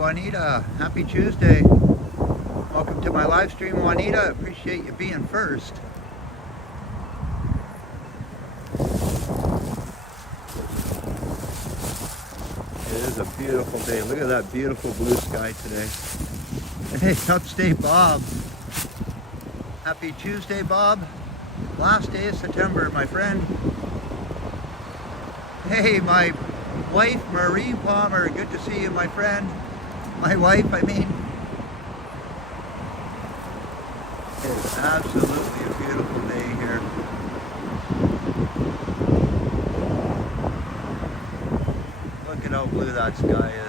Juanita. Happy Tuesday. Welcome to my live stream, Juanita. Appreciate you being first. It is a beautiful day. Look at that beautiful blue sky today. Hey, upstate Bob. Happy Tuesday, Bob. Last day of September, my friend. Hey, my wife, Marie Palmer. Good to see you, my friend. My wife, I mean. It is absolutely a beautiful day here. Look at how blue that sky is.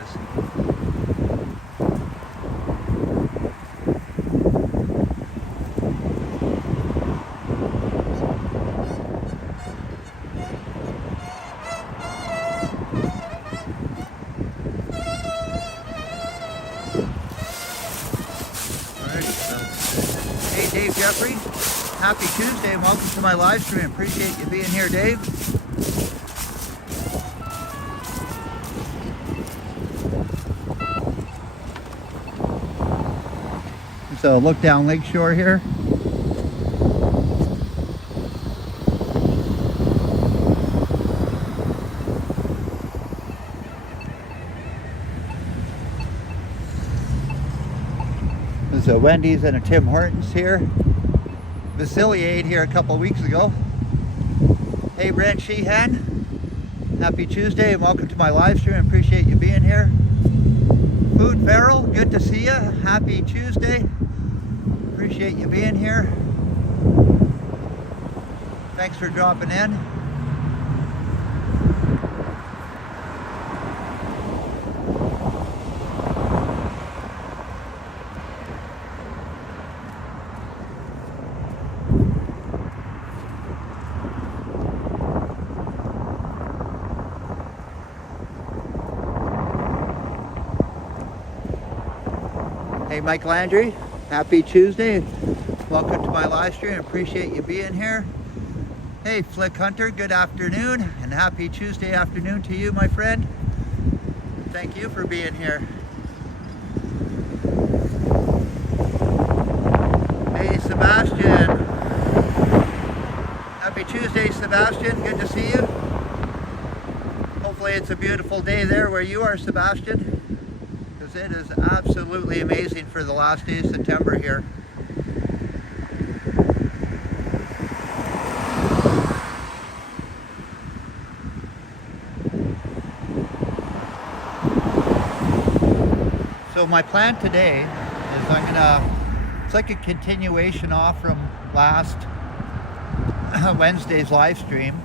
Jeffrey, happy Tuesday and welcome to my live stream. Appreciate you being here, Dave. So look down Lakeshore here. There's a Wendy's and a Tim Hortons here. Vasily ate here a couple weeks ago. Hey Brent Sheehan, happy Tuesday and welcome to my live stream. Appreciate you being here. Food Farrell, good to see you. Happy Tuesday. Appreciate you being here. Thanks for dropping in. Hey Mike Landry, happy Tuesday. Welcome to my live stream. Appreciate you being here. Hey Flick Hunter, good afternoon and happy Tuesday afternoon to you, my friend. Thank you for being here. Hey Sebastian. Happy Tuesday, Sebastian. Good to see you. Hopefully it's a beautiful day there where you are, Sebastian. It is absolutely amazing for the last day of September here. So my plan today is it's like a continuation off from last Wednesday's live stream.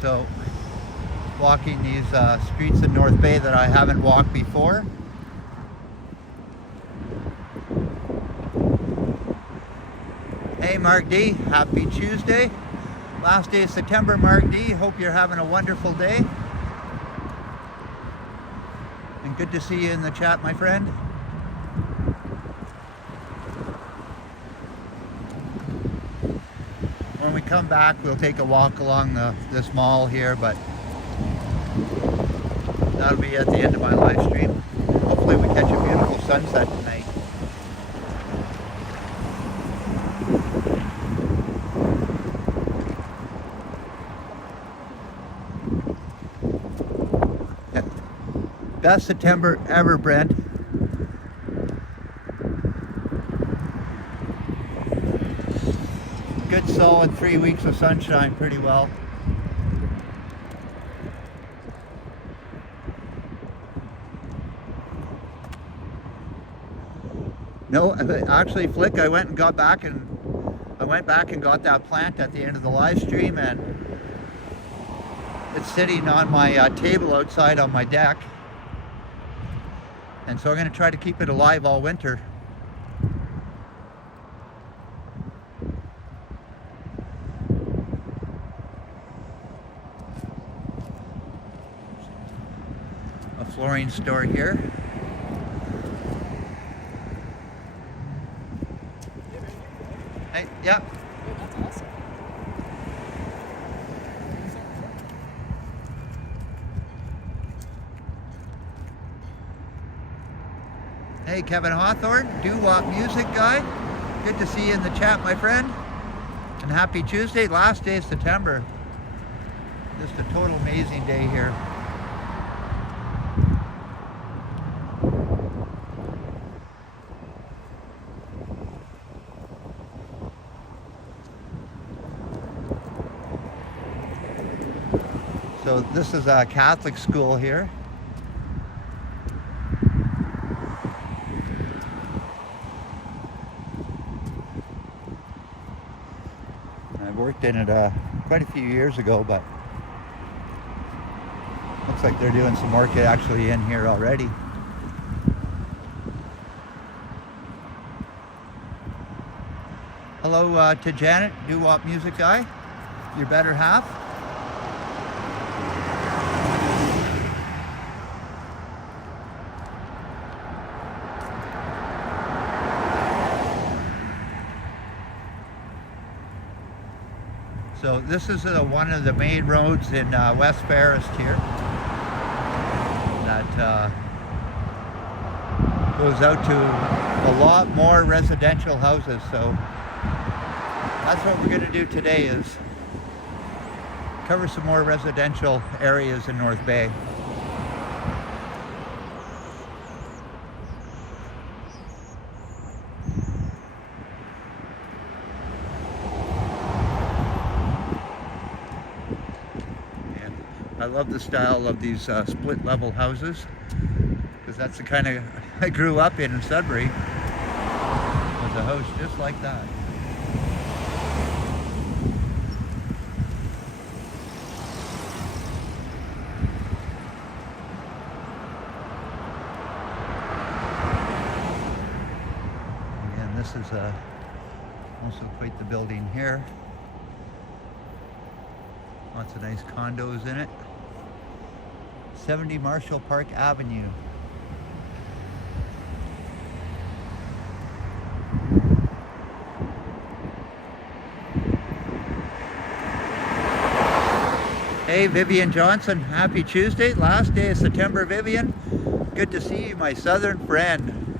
So walking these streets in North Bay that I haven't walked before. Hey Mark D, happy Tuesday. Last day of September, Mark D. Hope you're having a wonderful day. And good to see you in the chat, my friend. When we come back, we'll take a walk along this mall here, but that'll be at the end of my live stream. Hopefully we catch a beautiful sunset tonight. Best September ever, Brent. Good solid 3 weeks of sunshine, pretty well. No, actually, Flick, I went back and got that plant at the end of the live stream, and it's sitting on my table outside on my deck. And so I'm going to try to keep it alive all winter. A flooring store here. Hey, yeah. That's awesome. Hey, Kevin Hawthorne, doo-wop music guy. Good to see you in the chat, my friend. And happy Tuesday, last day of September. Just a total amazing day here. So this is a Catholic school here. I worked in it quite a few years ago, but looks like they're doing some work actually in here already. Hello to Janet, doo-wop music guy, your better half. So this is one of the main roads in West Forest here that goes out to a lot more residential houses. So that's what we're going to do today, is cover some more residential areas in North Bay. I love the style of these split level houses, because that's the kind of I grew up in Sudbury, was a house just like that. And this is also quite the building here. Lots of nice condos in it. 70 Marshall Park Avenue. Hey, Vivian Johnson, happy Tuesday, last day of September, Vivian. Good to see you, my southern friend.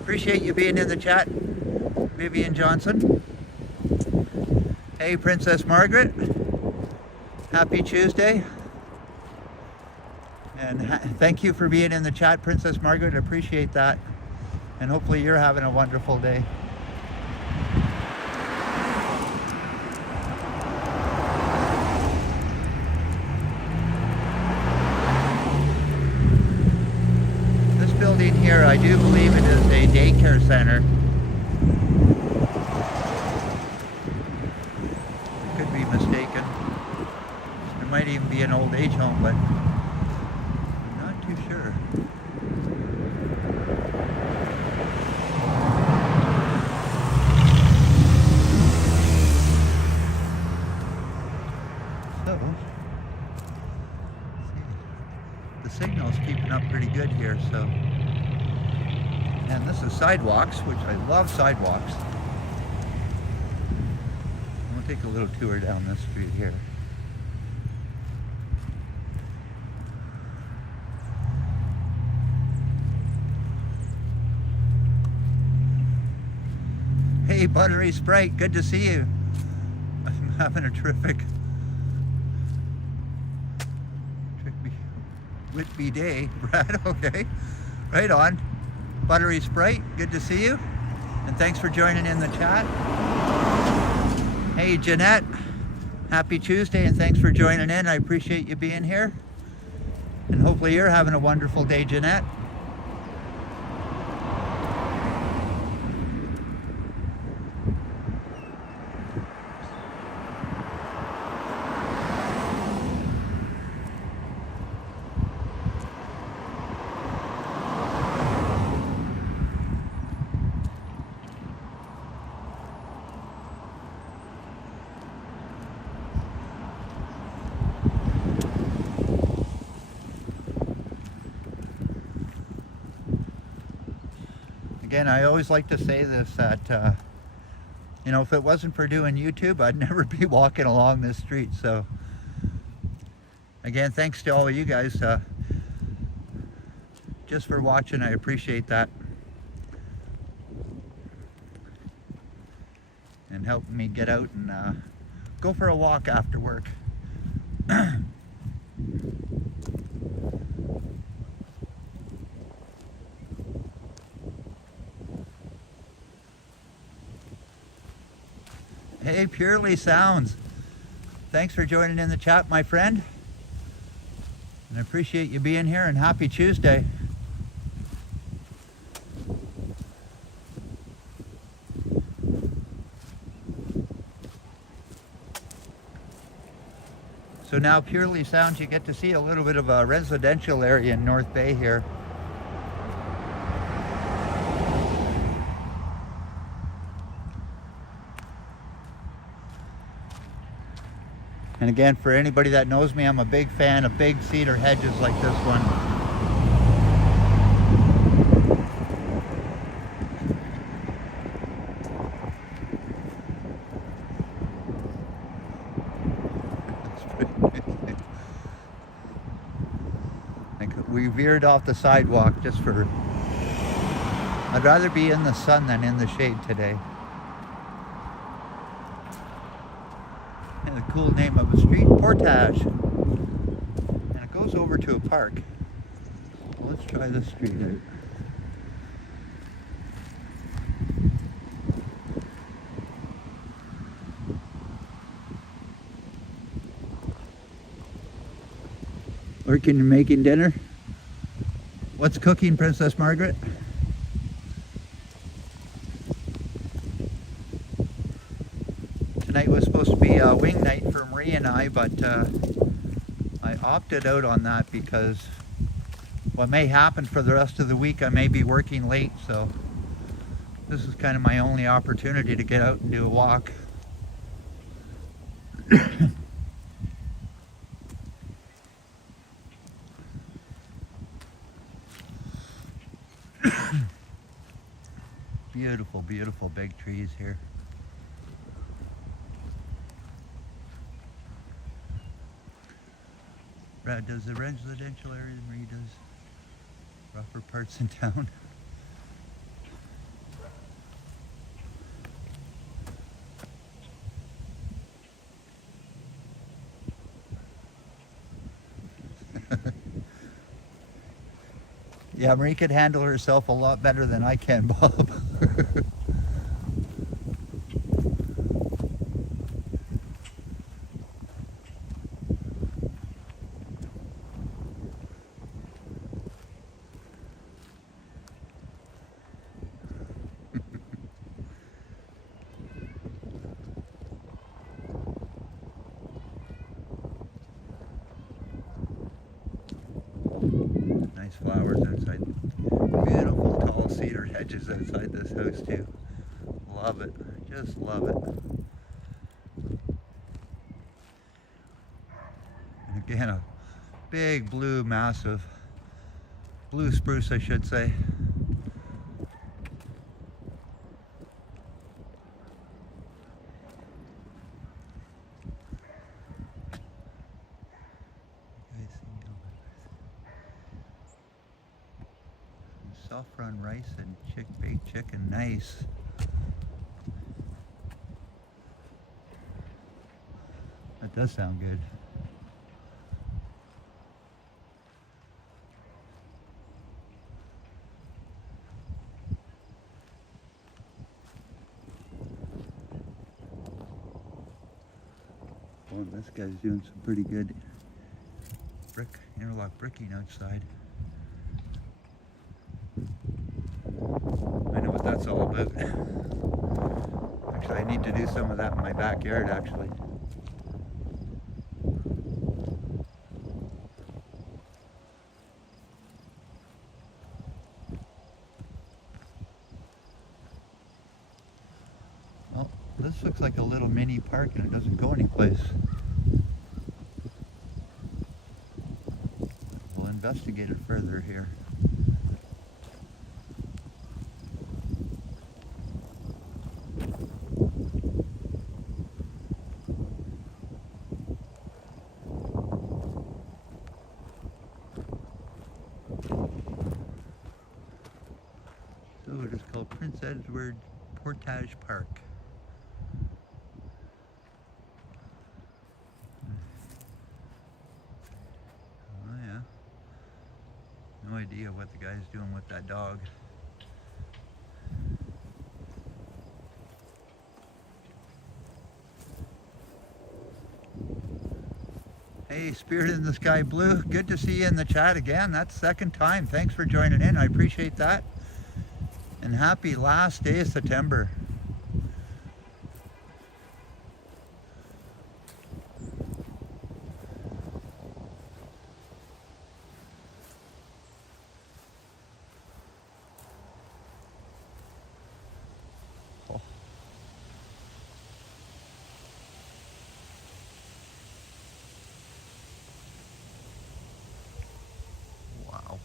Appreciate you being in the chat, Vivian Johnson. Hey, Princess Margaret, happy Tuesday. And thank you for being in the chat, Princess Margaret. I appreciate that. And hopefully you're having a wonderful day. This building here, I do believe it is a daycare center. I could be mistaken. It might even be an old age home, but too sure. So, the signal's keeping up pretty good here, so. And this is sidewalks, which I love sidewalks. We'll take a little tour down this street here. Hey, Buttery Sprite, good to see you. I'm having a terrific Whitby day. Brad, okay. Right on. Buttery Sprite, good to see you. And thanks for joining in the chat. Hey, Jeanette, happy Tuesday, and thanks for joining in. I appreciate you being here. And hopefully you're having a wonderful day, Jeanette. Again, I always like to say this, that, you know, if it wasn't for doing YouTube, I'd never be walking along this street. So, again, thanks to all of you guys just for watching. I appreciate that. and help me get out and go for a walk after work. Hey, Purely Sounds. Thanks for joining in the chat, my friend. And I appreciate you being here, and happy Tuesday. So now Purely Sounds, you get to see a little bit of a residential area in North Bay here. And again, for anybody that knows me, I'm a big fan of big cedar hedges like this one. We veered off the sidewalk just for... I'd rather be in the sun than in the shade today. And the cool name of a street, Portage. And it goes over to a park. Well, let's try this street out. Working and making dinner. What's cooking, Princess Margaret? Tonight was supposed to be a wing night for Marie and I, but I opted out on that because what may happen for the rest of the week, I may be working late, so this is kind of my only opportunity to get out and do a walk. Beautiful, beautiful big trees here. Brad does the residential area, Marie does rougher parts in town. Yeah, Marie could handle herself a lot better than I can, Bob. Nice flowers outside. Beautiful tall cedar hedges outside this house too. Love it. Just love it. And again, a big blue, massive blue spruce, I should say. Saffron rice and baked chicken, nice. That does sound good. Well, this guy's doing some pretty good interlock bricking outside. I know what that's all about. Actually, I need to do some of that in my backyard, actually. Well, this looks like a little mini park and it doesn't go anyplace. We'll investigate it further here. So it is called Prince Edward Portage Park. No idea what the guy's doing with that dog. Hey, Spirit in the Sky Blue, good to see you in the chat again. That's second time. Thanks for joining in. I appreciate that. And happy last day of September. Oh. Wow.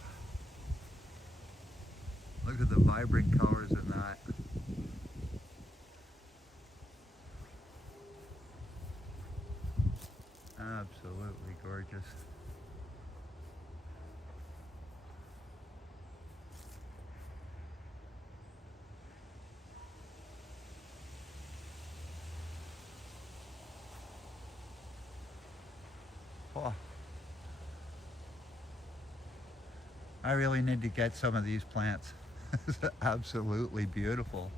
Look at the vibrant colors in that. Absolutely gorgeous. Oh. I really need to get some of these plants. It's absolutely beautiful.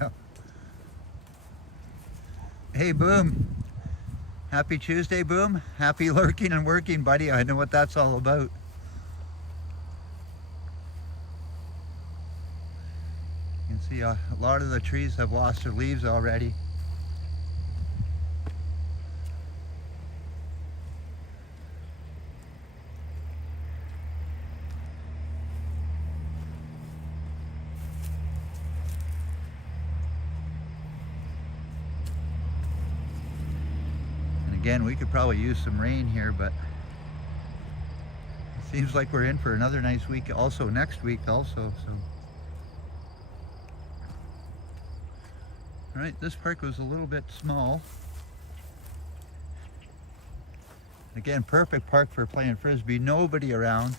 Yeah. Hey, Boom. Happy Tuesday, Boom. Happy lurking and working, buddy. I know what that's all about. You can see a lot of the trees have lost their leaves already. And again, we could probably use some rain here, but it seems like we're in for another nice week also next week also. So all right, this park was a little bit small. Again, perfect park for playing Frisbee, nobody around.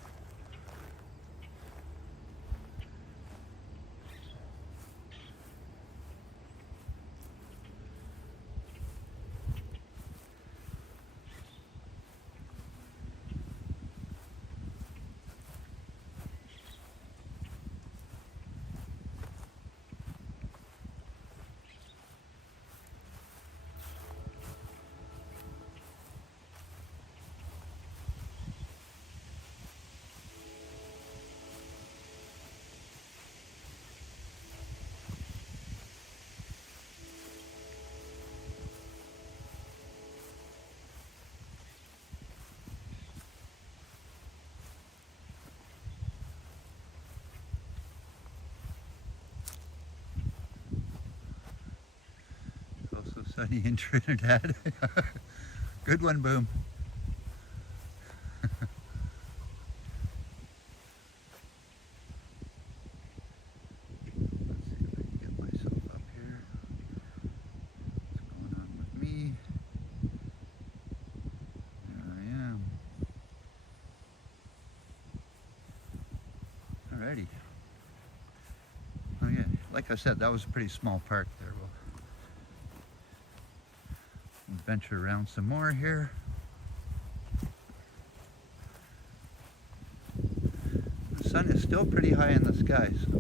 Also sunny in Trinidad. Good one, Boom. Let's see if I can get myself up here. What's going on with me? There I am. Alrighty. Oh yeah, like I said, that was a pretty small park there. We'll venture around some more here. The sun is still pretty high in the sky, so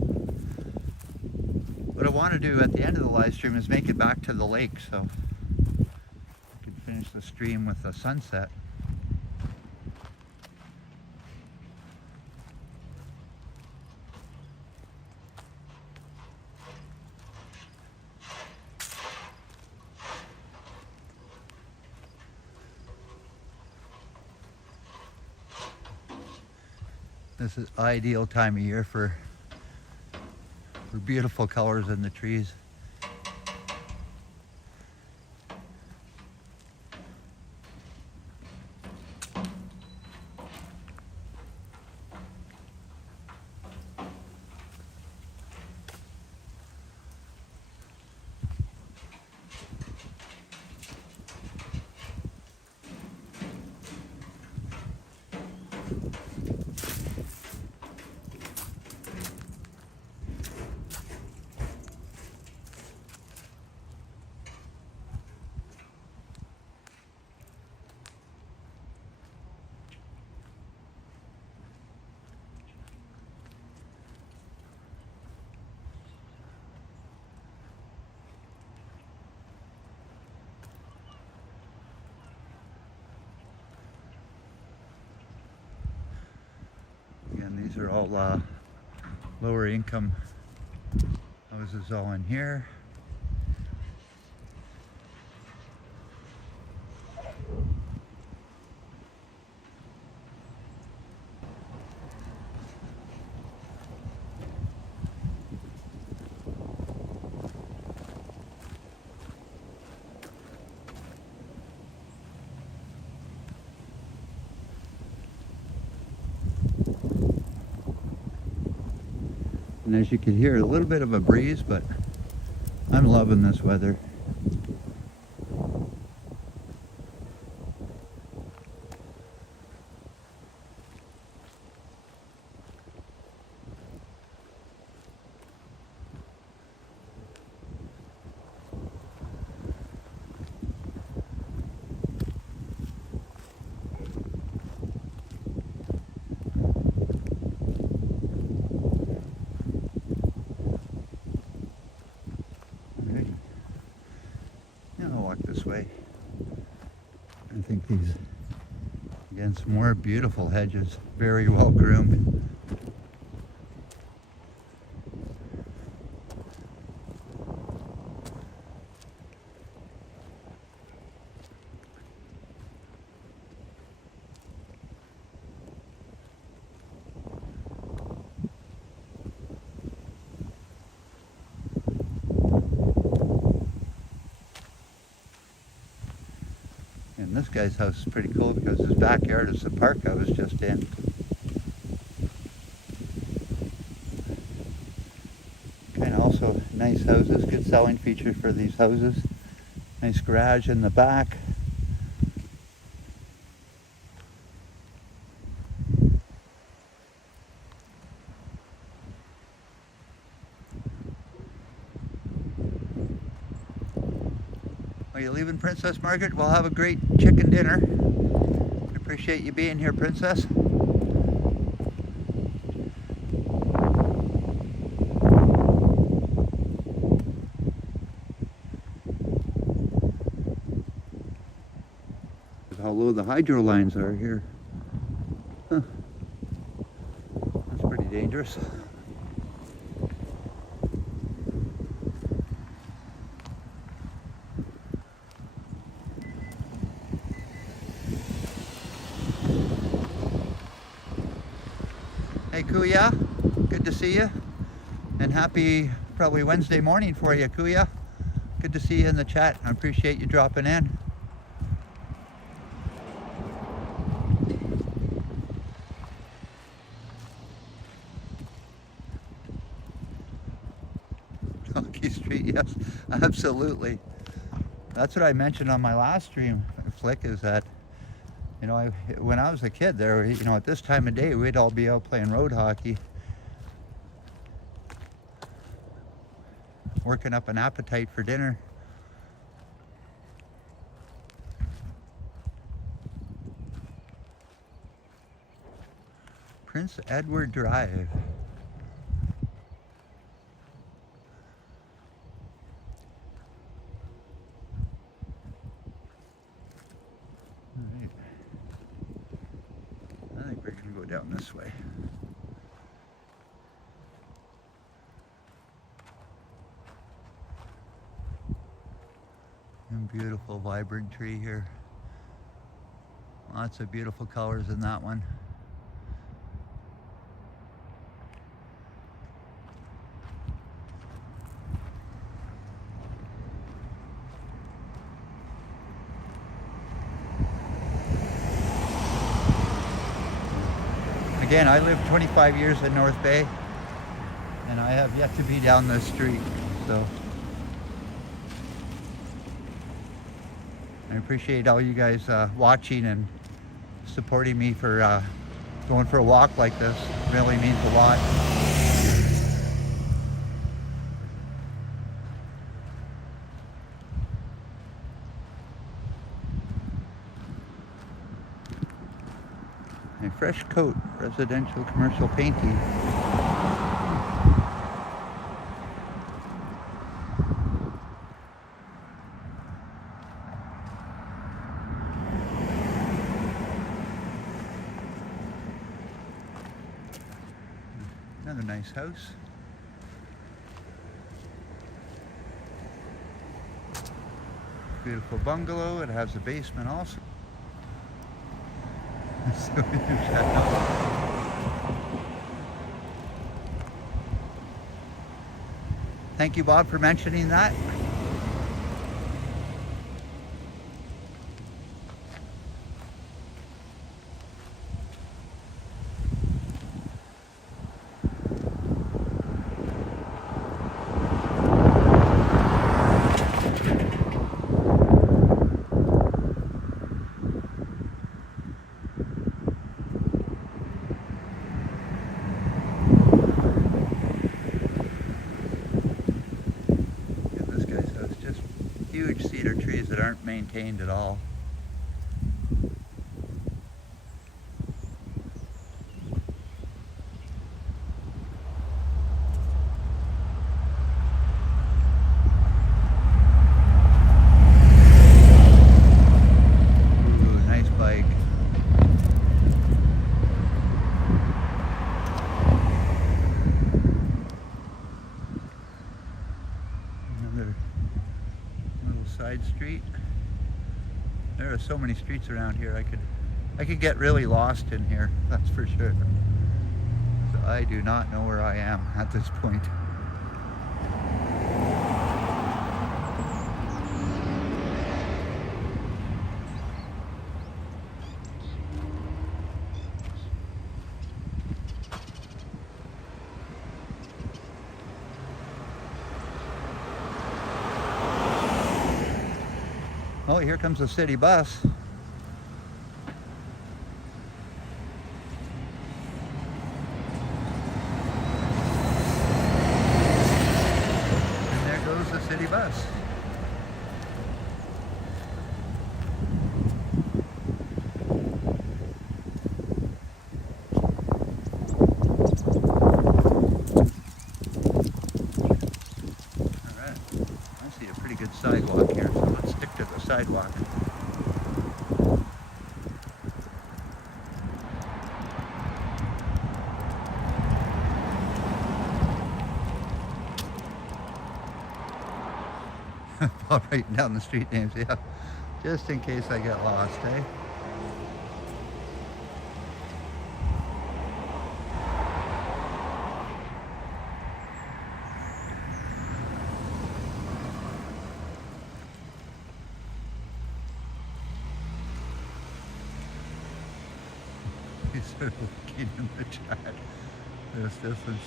what I want to do at the end of the live stream is make it back to the lake so I can finish the stream with the sunset. This is ideal time of year for beautiful colors in the trees. These are all lower income houses all in here. And as you can hear, a little bit of a breeze, but I'm loving this weather. This way. I think these, again, some more beautiful hedges, very well groomed. And this guy's house is pretty cool because his backyard is the park I was just in. Kind of also nice houses, good selling feature for these houses. Nice garage in the back. Are you leaving, Princess Margaret? We'll have a great chicken dinner. I appreciate you being here, Princess. How low the hydro lines are here. Huh. That's pretty dangerous. Hey Kuya, good to see you, and happy probably Wednesday morning for you, Kuya. Good to see you in the chat. I appreciate you dropping in. Lucky Street, yes, absolutely. That's what I mentioned on my last stream, Flick, is that, you know, when I was a kid there, you know, at this time of day, we'd all be out playing road hockey, working up an appetite for dinner. Prince Edward Drive. I think we're going to go down this way. And beautiful, vibrant tree here. Lots of beautiful colors in that one. Again, I lived 25 years in North Bay, and I have yet to be down this street, so I appreciate all you guys watching and supporting me for going for a walk like this. It really means a lot. A fresh coat, residential commercial painting. Another nice house. Beautiful bungalow. It has a basement also. Thank you, Bob, for mentioning that. Huge cedar trees that aren't maintained at all. Ooh, nice bike. Another side street. There are so many streets around here. I could get really lost in here, that's for sure. So I do not know where I am at this point. Oh, here comes the city bus. And there goes the city bus. All right, I see a pretty good sidewalk here, so let's stick to the sidewalk. While writing down the street names, yeah, just in case I get lost, eh? He's sort of looking in the chat. This distance.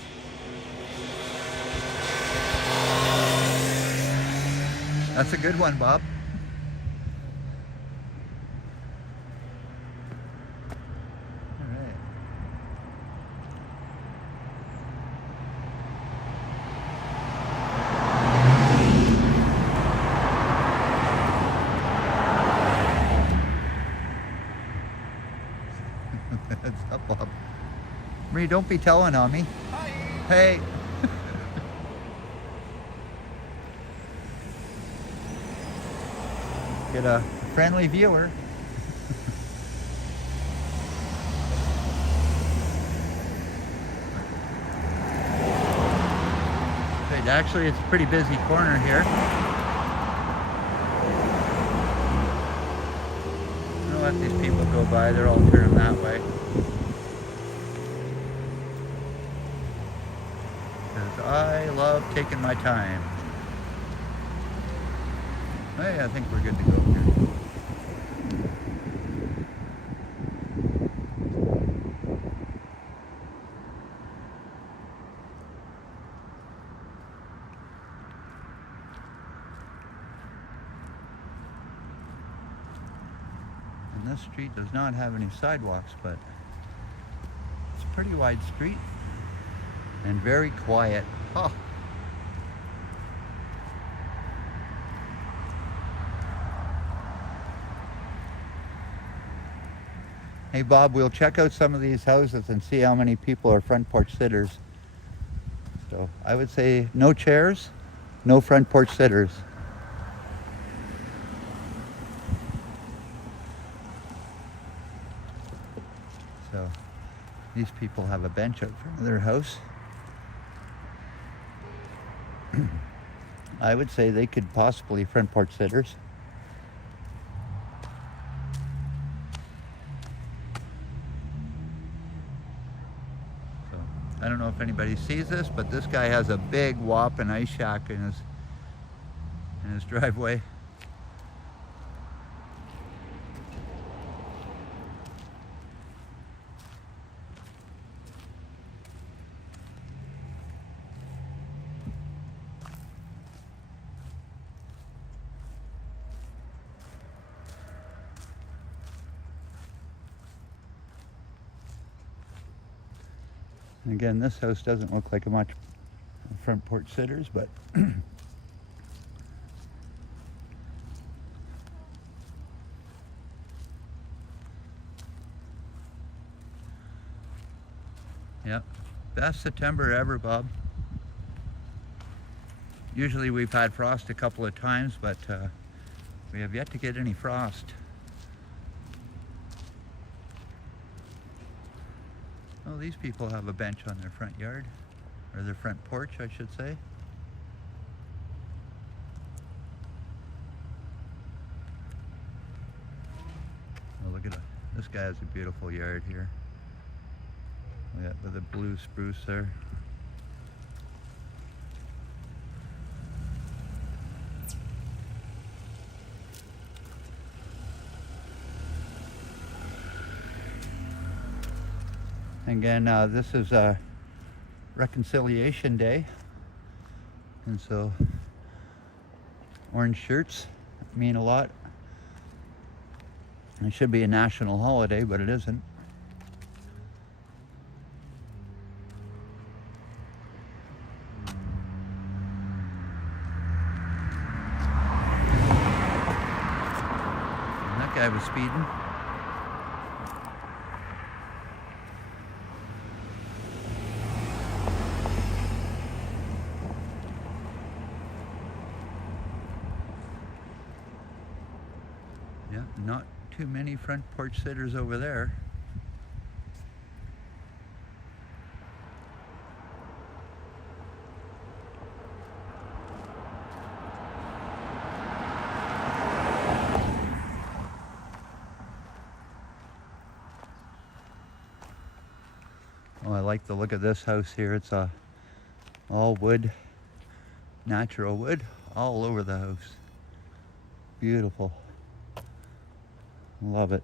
That's a good one, Bob. All right. That's up, Bob. Marie, don't be telling on me. Hi. Hey. Get a friendly viewer. Wait, actually, it's a pretty busy corner here. I'll let these people go by. They're all turning that way. Because I love taking my time. Hey, I think we're good to go here. And this street does not have any sidewalks, but it's a pretty wide street and very quiet. Oh. Hey Bob, we'll check out some of these houses and see how many people are front porch sitters. So I would say no chairs, no front porch sitters. So these people have a bench out front of their house. I would say they could possibly front porch sitters. So I don't know if anybody sees this, but this guy has a big whopping ice shack in his driveway. Again, this house doesn't look like a much front porch sitters, but yep, best September ever, Bob. Usually we've had frost a couple of times, but we have yet to get any frost. Oh, these people have a bench on their front yard, or their front porch, I should say. Oh, look at that. This guy has a beautiful yard here. Yeah, with a blue spruce there. Again, this is Reconciliation Day, and so orange shirts mean a lot. It should be a national holiday, but it isn't. And that guy was speeding. Yeah, not too many front porch sitters over there. Oh, I like the look of this house here. It's all wood, natural wood, all over the house. Beautiful. Love it.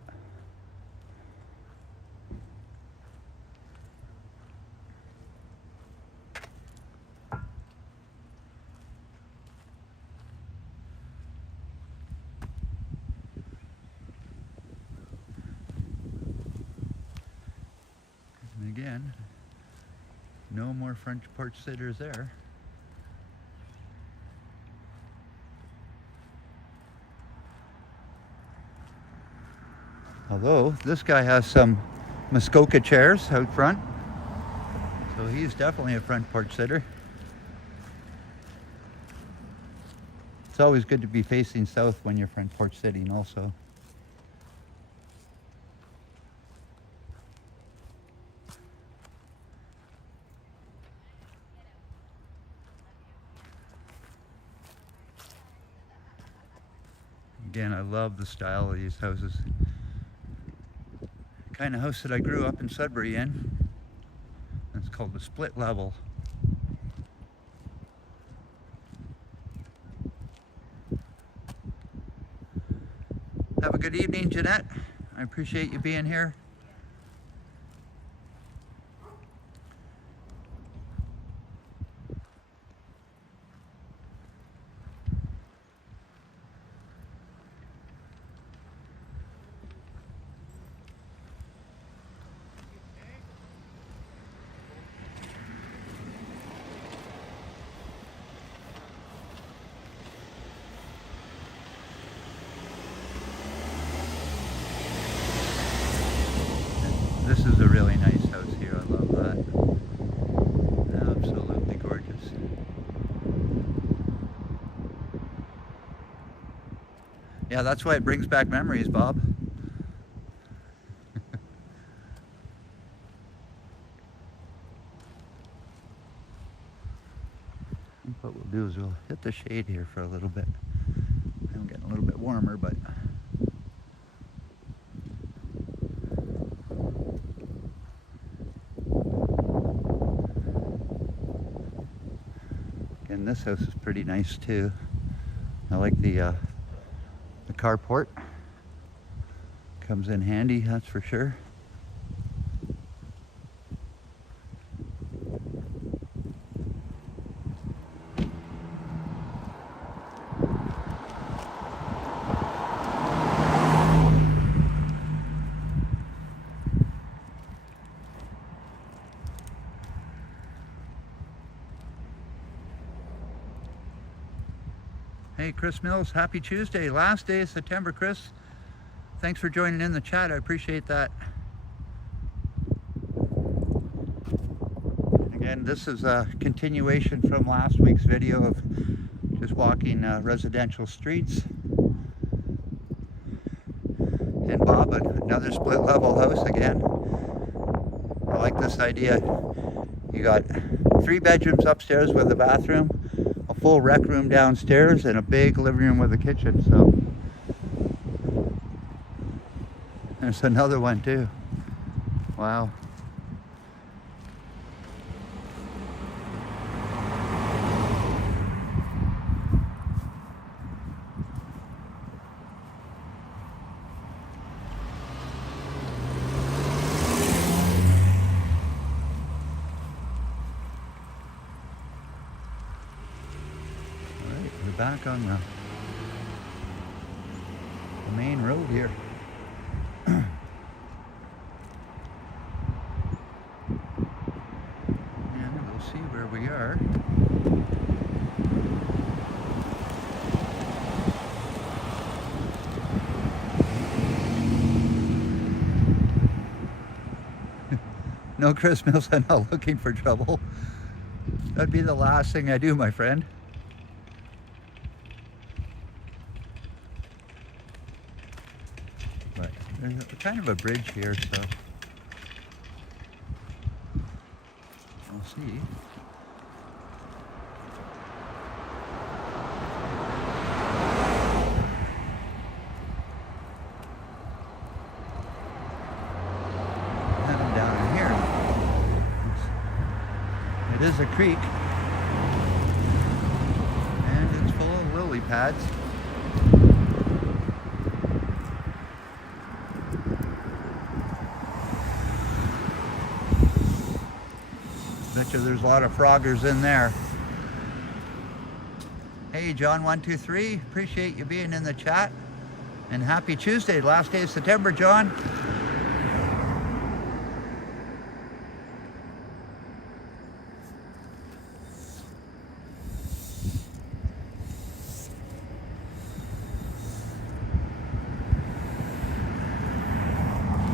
And again, no more front porch sitters there. Although this guy has some Muskoka chairs out front, so he's definitely a front porch sitter. It's always good to be facing south when you're front porch sitting also. Again, I love the style of these houses. Kind of house that I grew up in Sudbury in. It's called the split level. Have a good evening, Jeanette. I appreciate you being here. This is a really nice house here. I love that. Absolutely gorgeous. Yeah, that's why it brings back memories, Bob. what we'll do is we'll hit the shade here for a little bit. I'm getting a little bit warmer, but again, this house is pretty nice too. I like the carport. Comes in handy, that's for sure. Hey, Chris Mills, happy Tuesday. Last day of September, Chris. Thanks for joining in the chat. I appreciate that. Again, this is a continuation from last week's video of just walking residential streets. And Bob, another split level house again. I like this idea. You got 3 bedrooms upstairs with a bathroom, a full rec room downstairs, and a big living room with a kitchen. So there's another one too. Wow. Back on the main road here. And we'll see where we are. No, Chris Mills, I'm not looking for trouble. That'd be the last thing I do, my friend. There's kind of a bridge here, so we'll see. Heading down in here. It is a creek, and it's full of lily pads. Betcha there's a lot of froggers in there. Hey, John123, appreciate you being in the chat. And happy Tuesday, last day of September, John.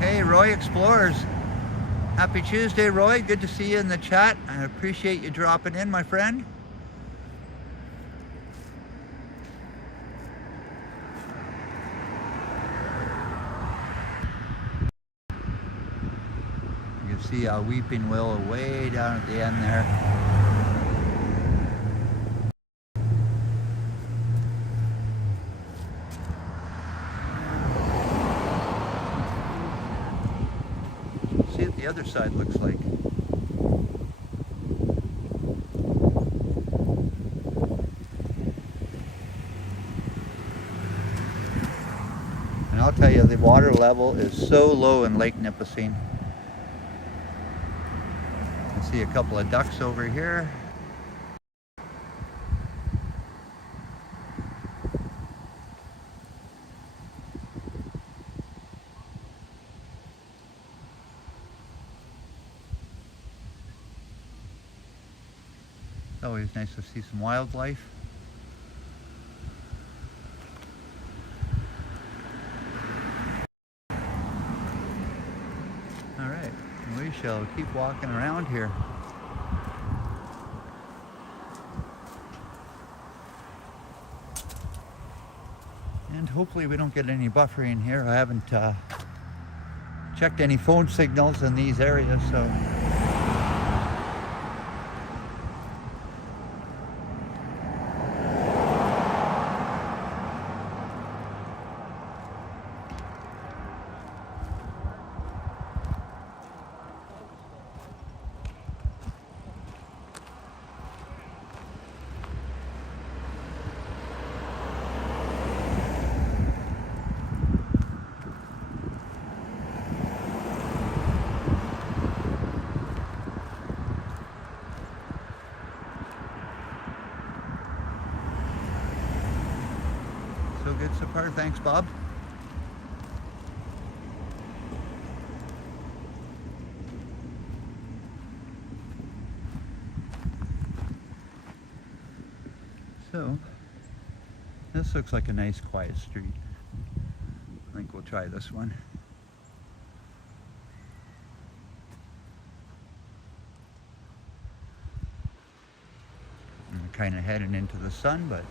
Hey, Roy Explorers. Happy Tuesday, Roy. Good to see you in the chat. I appreciate you dropping in, my friend. You can see a weeping willow way down at the end there. See what the other side looks like. And I'll tell you, the water level is so low in Lake Nipissing. I see a couple of ducks over here. It's always nice to see some wildlife. All right, we shall keep walking around here. And hopefully we don't get any buffering here. I haven't checked any phone signals in these areas, so far. Thanks, Bob. So, this looks like a nice quiet street. I think we'll try this one. I'm kind of heading into the sun, but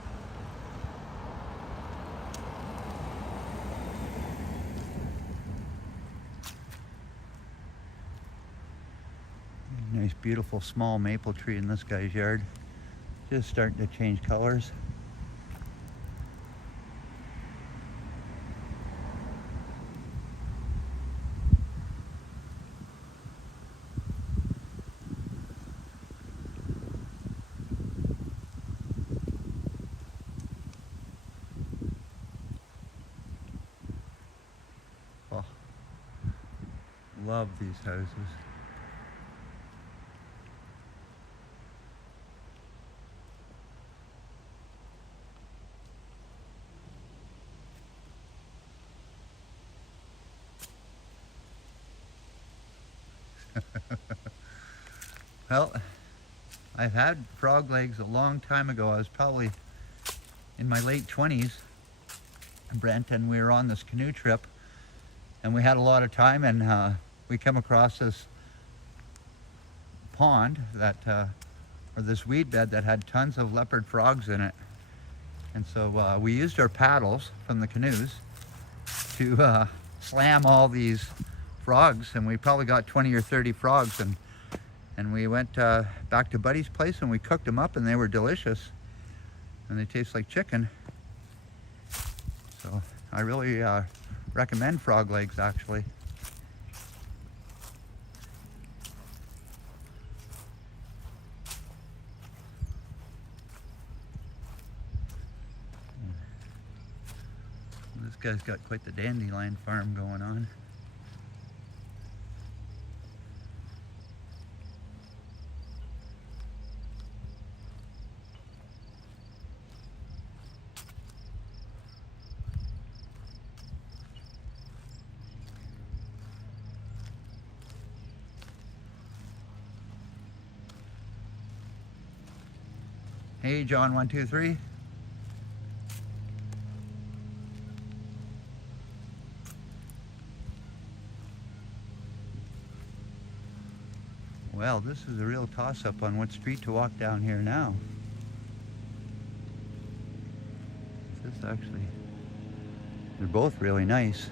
nice beautiful small maple tree in this guy's yard. Just starting to change colors. Oh, love these houses. Well, I've had frog legs a long time ago. I was probably in my late 20s, Brent, and we were on this canoe trip, and we had a lot of time, and we come across this pond that, or this weed bed that had tons of leopard frogs in it. And so we used our paddles from the canoes to slam all these frogs, and we probably got 20 or 30 frogs, and we went back to Buddy's place and we cooked them up, and they were delicious, and they taste like chicken. So I really recommend frog legs, actually. This guy's got quite the dandelion farm going on. Hey, John 123. Well, this is a real toss-up on what street to walk down here now. This actually, they're both really nice.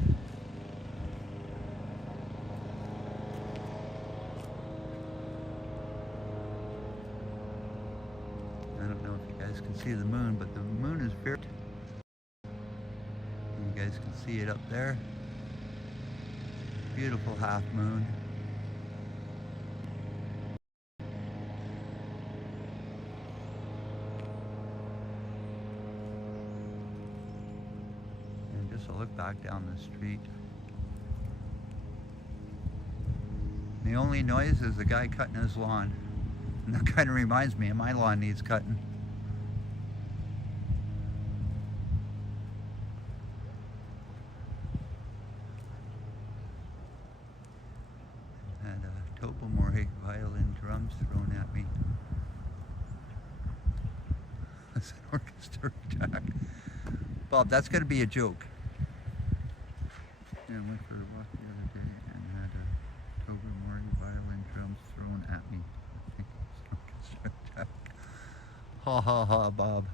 I don't know if you guys can see the moon, but the moon is very... You guys can see it up there. Beautiful half moon. And just a look back down the street. The only noise is the guy cutting his lawn. And that kind of reminds me, my lawn needs cutting. And Topomori violin drums thrown at me. That's an orchestra jack. Bob, that's going to be a joke. Yeah, I went for a walk the other day and had a Topomori violin drums thrown at me. I think it's an orchestra jack. Ha ha ha, Bob.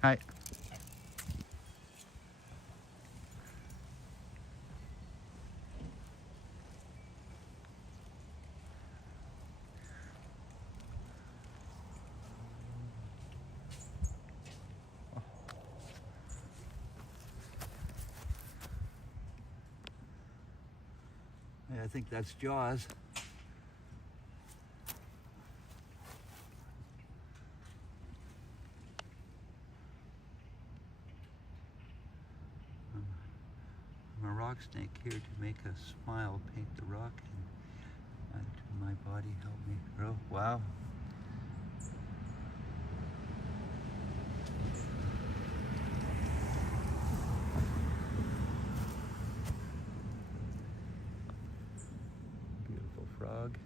Hi. Yeah, I think that's Jaws. rock snake here to make a smile. Paint the rock and add it to my body. Help me grow. Wow. Beautiful frog.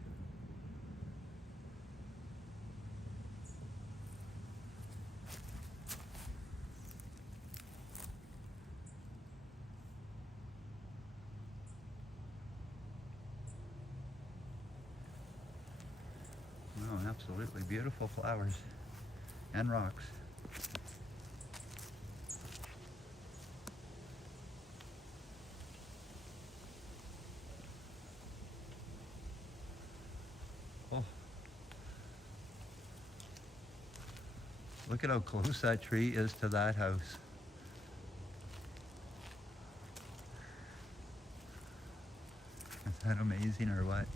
Oh, absolutely beautiful flowers and rocks. Oh, look at how close that tree is to that house. Is that amazing or what?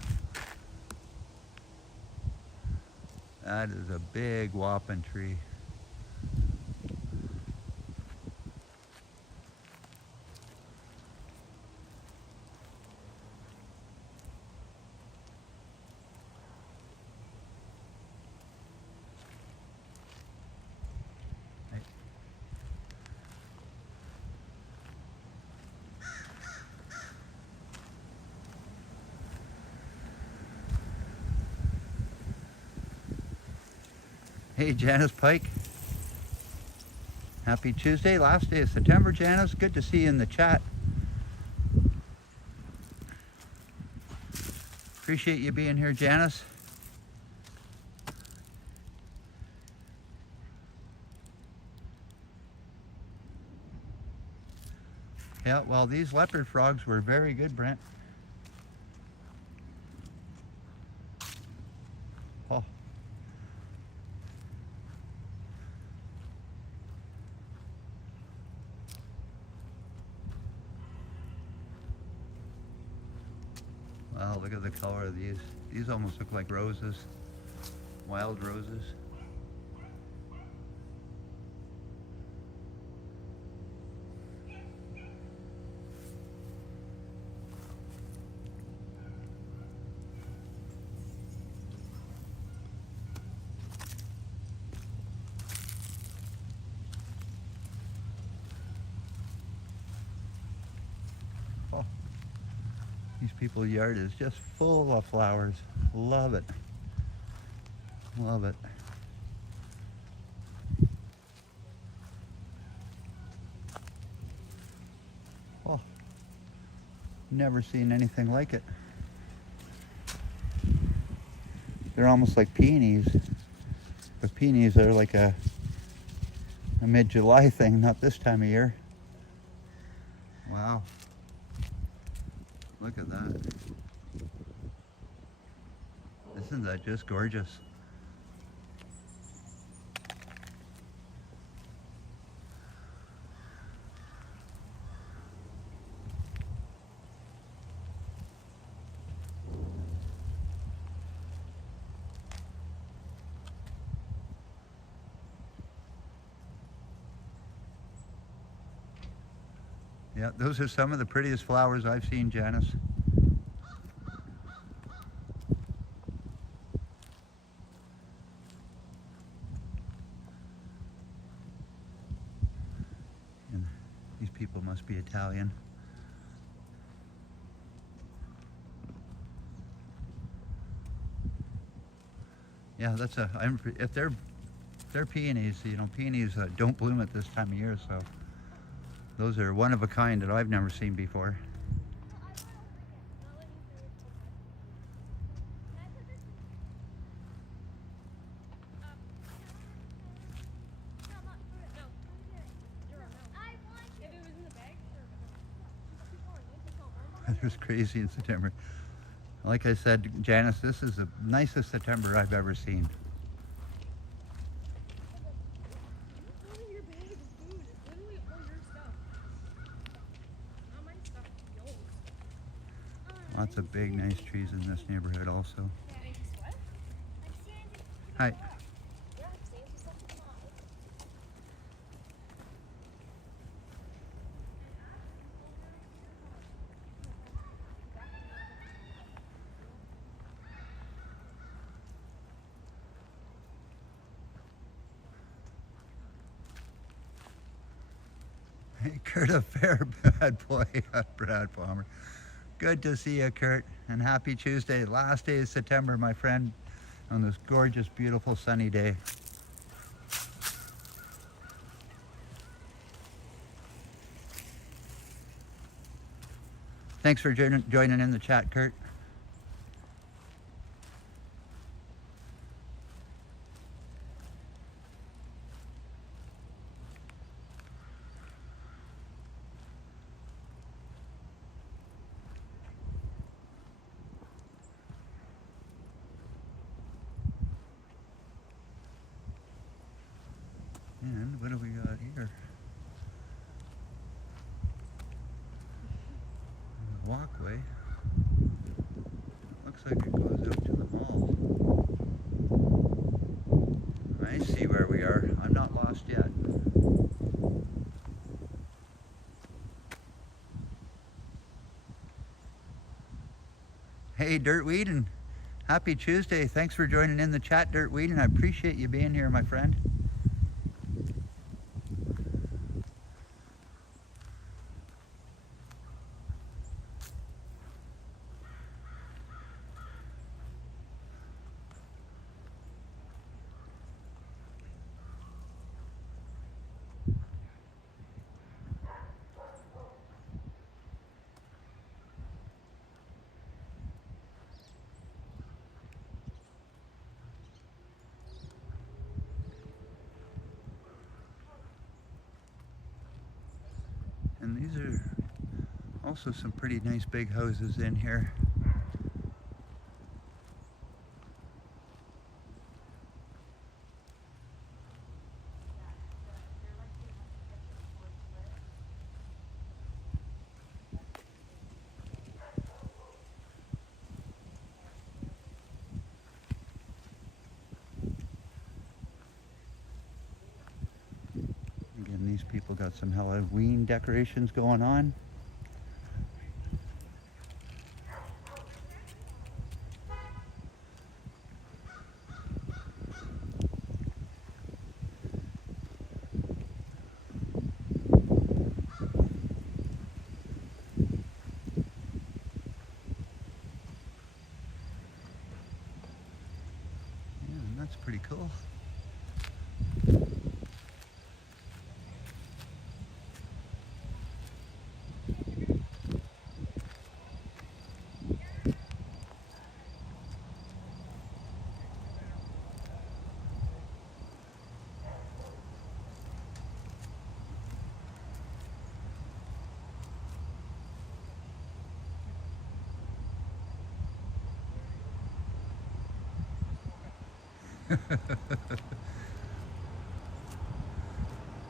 That is a big whopping tree. Hey, Janice Pike. Happy Tuesday, last day of September, Janice. Good to see you in the chat. Appreciate you being here, Janice. Yeah, well, these leopard frogs were very good, Brent. Oh. Wow, look at the color of these. These almost look like roses, wild roses. Oh. These people's yard is just full of flowers. Love it. Love it. Oh, never seen anything like it. They're almost like peonies. But peonies are like a mid-July thing, not this time of year. Wow. Look at that. Isn't that just gorgeous? Yeah, those are some of the prettiest flowers I've seen, Janice. And these people must be Italian. Yeah, that's a. If they're peonies, you know, peonies don't bloom at this time of year, so those are one of a kind that I've never seen before. It's crazy in September. Like I said, Janice, this is the nicest September I've ever seen. Lots of big, nice trees in this neighborhood also. Hi. Kurt, a fair bad boy, Brad Palmer. Good to see you, Kurt, and happy Tuesday. Last day of September, my friend, on this gorgeous, beautiful, sunny day. Thanks for joining in the chat, Kurt. And what do we got here? A walkway. Looks like it goes out to the mall. I see where we are. I'm not lost yet. Hey, Dirtweed, and happy Tuesday. Thanks for joining in the chat, Dirtweed, and I appreciate you being here, my friend. And these are also some pretty nice big houses in here. Again, these people got some Halloween decorations going on. Yeah, and that's pretty cool.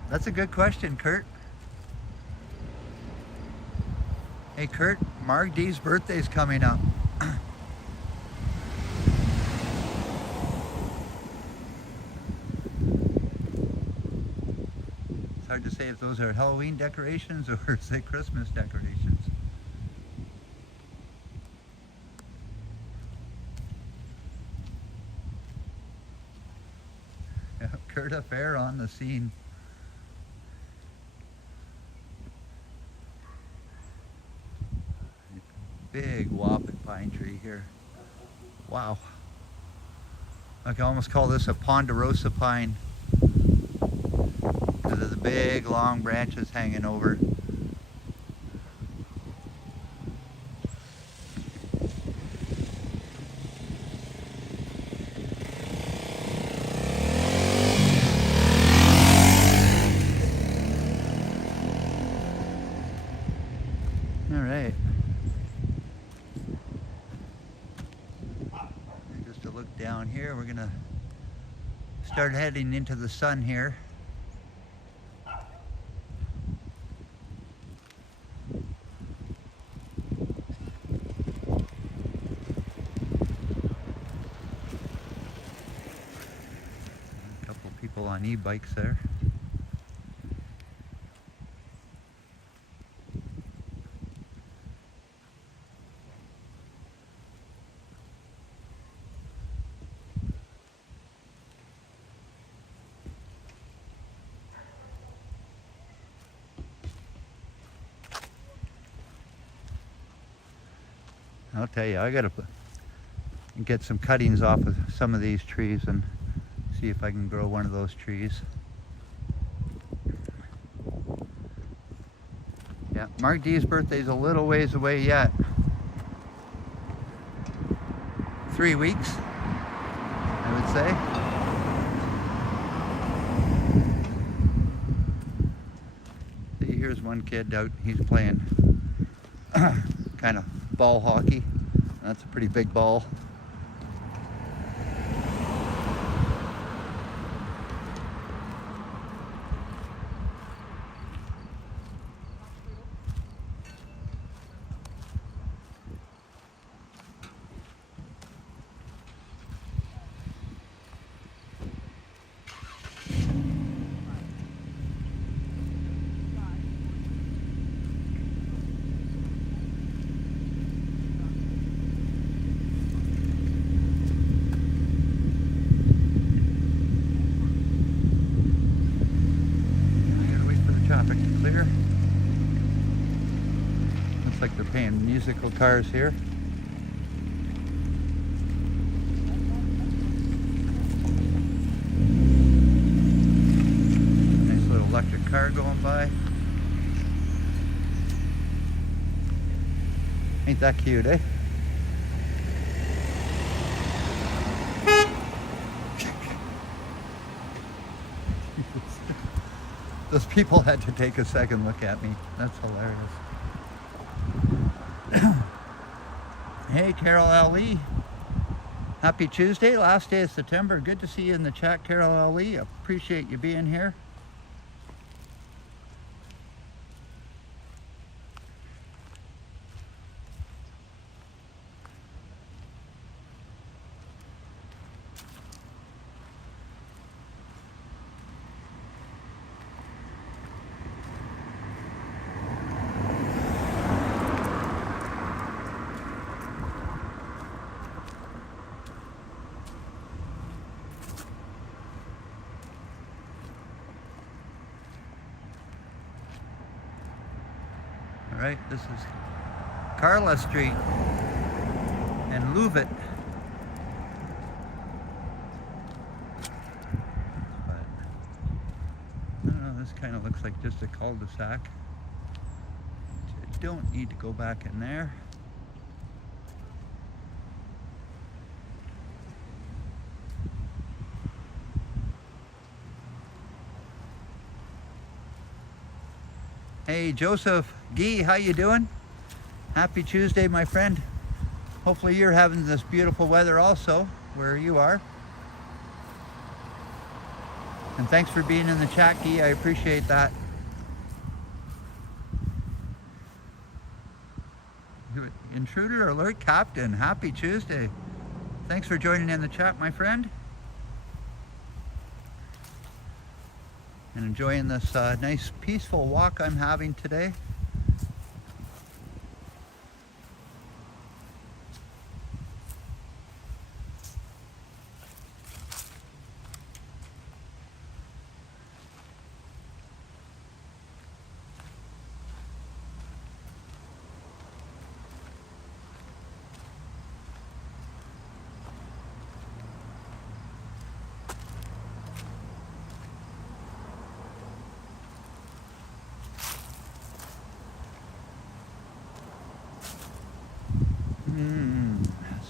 That's a good question, Kurt. Hey, Kurt, Mark D's birthday's coming up. It's hard to say if those are Halloween decorations or is it Christmas decorations. Yeah, Kurt Affair on the scene. Big whopping pine tree here. Wow. I can almost call this a ponderosa pine because of the big long branches hanging over. All right. Just to look down here, we're gonna start heading into the sun here. A couple people on e-bikes there. I'll tell you, I gotta get some cuttings off of some of these trees and see if I can grow one of those trees. Yeah, Mark D's birthday's a little ways away yet. 3 weeks, I would say. See, here's one kid out, he's playing kind of ball hockey. That's a pretty big ball. Looks like they're paying musical cars here. Nice little electric car going by. Ain't that cute, eh? Those people had to take a second look at me. That's hilarious. Hey, Carol L.E. Happy Tuesday, last day of September. Good to see you in the chat, Carol L.E. Appreciate you being here. All right, this is Carla Street and Louvet. But I don't know, this kind of looks like just a cul-de-sac. I don't need to go back in there. Hey Joseph Gee, how you doing? Happy Tuesday, my friend. Hopefully you're having this beautiful weather also where you are. And thanks for being in the chat, Gee. I appreciate that. Intruder alert, Captain. Happy Tuesday. Thanks for joining in the chat, my friend. And enjoying this nice peaceful walk I'm having today.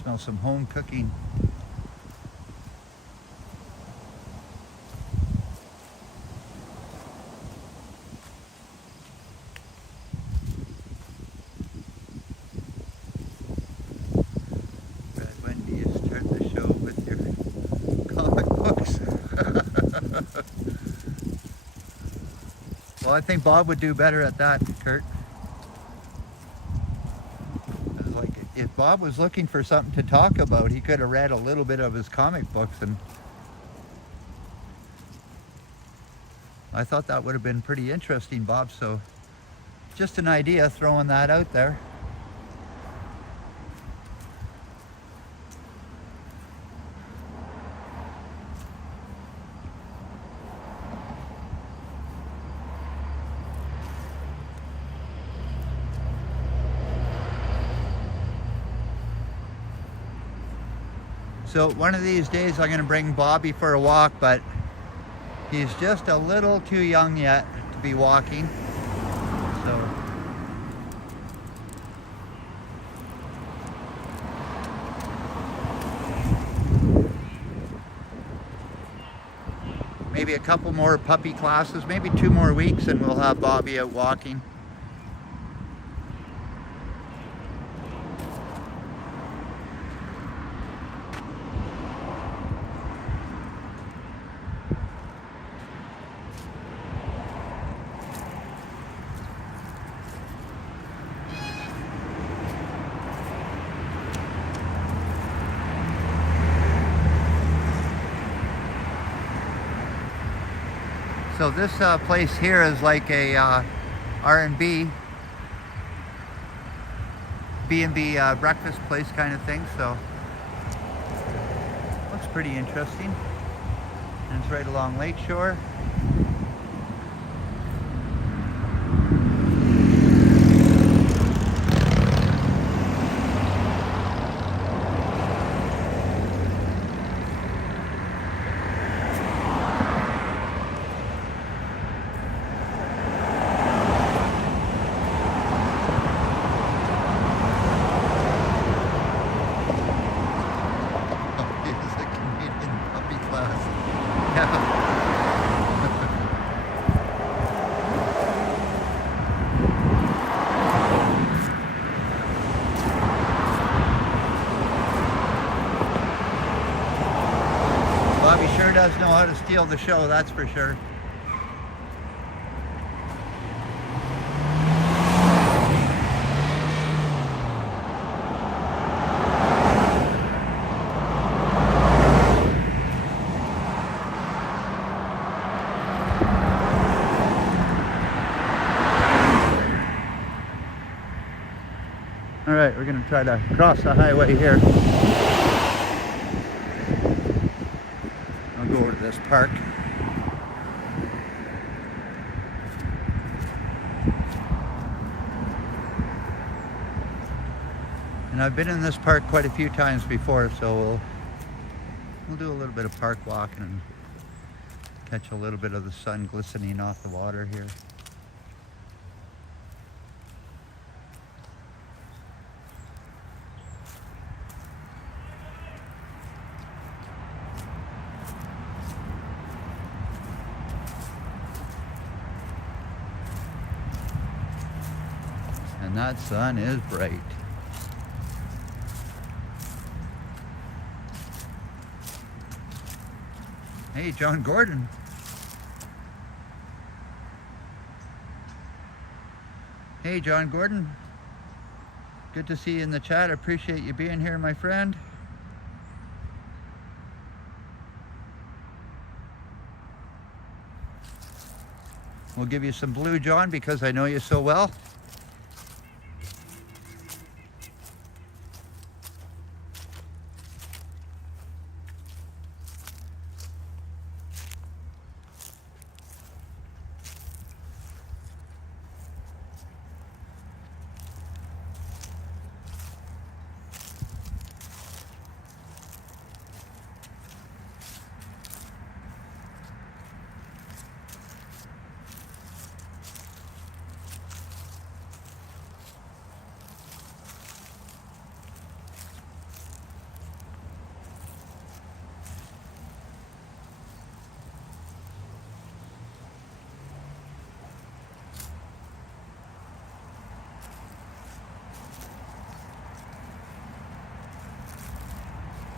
Smell some home cooking. Brad, when do you start the show with your comic books? Well, I think Bob would do better at that, Kurt. If Bob was looking for something to talk about, he could have read a little bit of his comic books, and I thought that would have been pretty interesting, Bob. So just an idea, throwing that out there. So one of these days I'm going to bring Bobby for a walk, but he's just a little too young yet to be walking. So maybe a couple more puppy classes, maybe 2 more weeks, and we'll have Bobby out walking. So this place here is like a R&B, B&B breakfast place kind of thing, so looks pretty interesting. And it's right along Lakeshore. Bobby sure does know how to steal the show, that's for sure. All right, we're going to try to cross the highway here. I'll go over to this park. And I've been in this park quite a few times before, so we'll do a little bit of park walking and catch a little bit of the sun glistening off the water here. And that sun is bright. Hey, John Gordon. Hey, John Gordon. Good to see you in the chat. I appreciate you being here, my friend. We'll give you some blue, John, because I know you so well.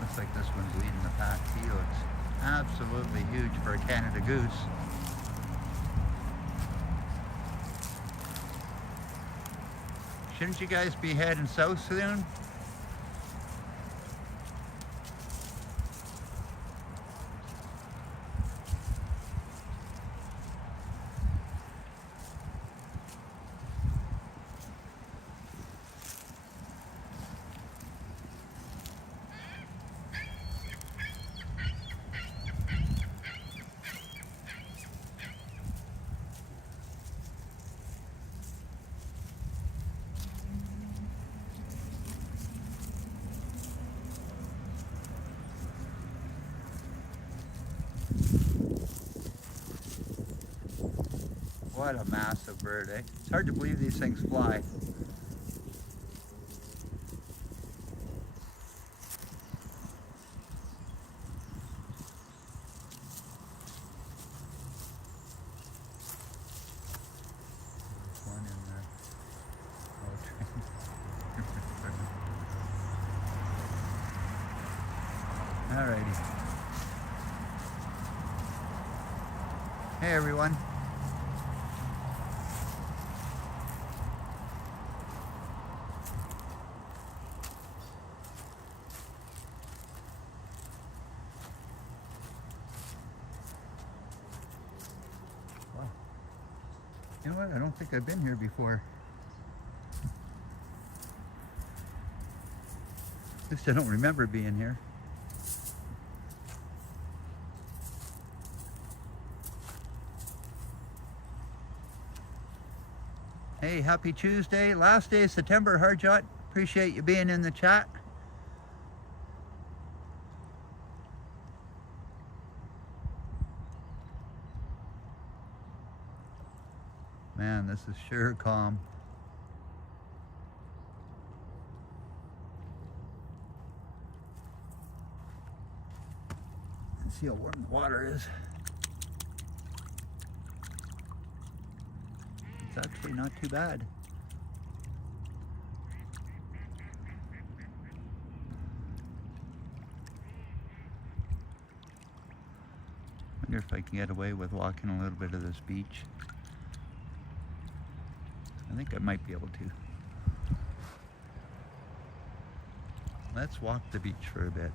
Looks like this one's leading the pack. He looks absolutely huge for a Canada goose. Shouldn't you guys be heading south soon? What a massive bird, eh? It's hard to believe these things fly. There's one in there. Oh, alrighty. Hey everyone. Wow. You know what? I don't think I've been here before. At least I don't remember being here. Hey, happy Tuesday. Last day of September, Harjot. Appreciate you being in the chat. Man, this is sure calm. Let's see how warm the water is. It's actually not too bad. Wonder if I can get away with walking a little bit of this beach. I think I might be able to. Let's walk the beach for a bit.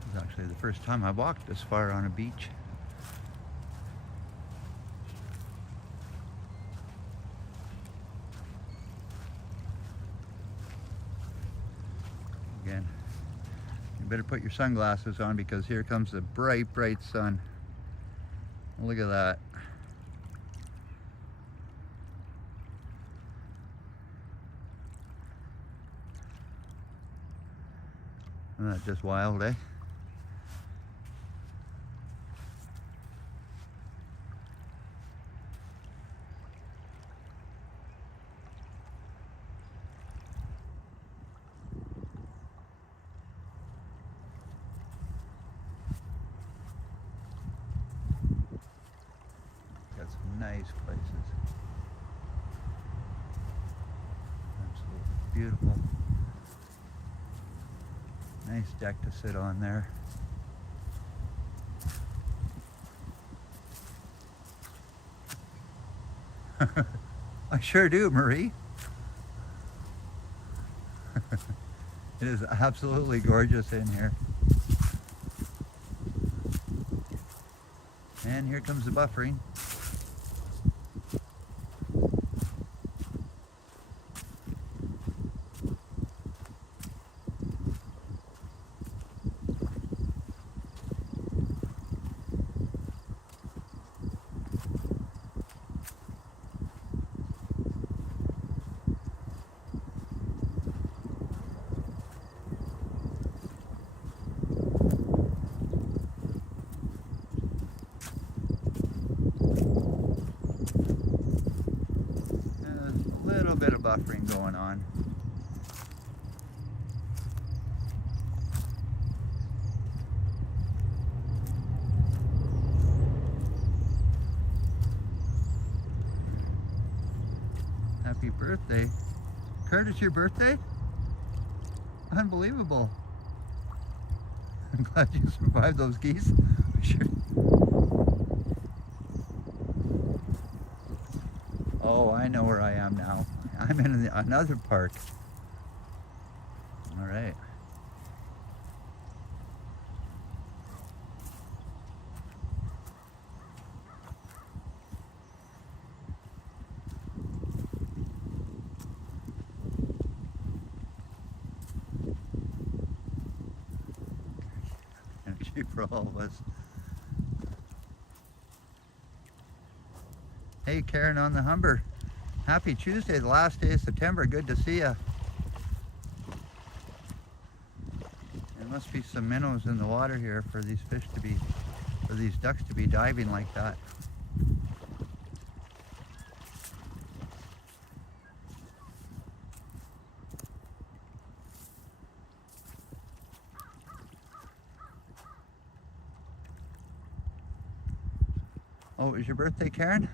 This is actually the first time I walked this far on a beach. Again, you better put your sunglasses on because here comes the bright, bright sun. Look at that. Isn't that just wild, eh? Got some nice places. Absolutely beautiful. Nice deck to sit on there. I sure do, Marie. It is absolutely gorgeous in here. And here comes the buffering. A little bit of buffering going on. Happy birthday. Kurt, it's your birthday? Unbelievable. I'm glad you survived those geese. Sure. Oh, I know where I am now. I'm in another park. All right. Energy for all of us. Hey, Karen on the Humber. Happy Tuesday, the last day of September. Good to see you. There must be some minnows in the water here for these fish to be, for these ducks to be diving like that. Oh, it was your birthday, Karen?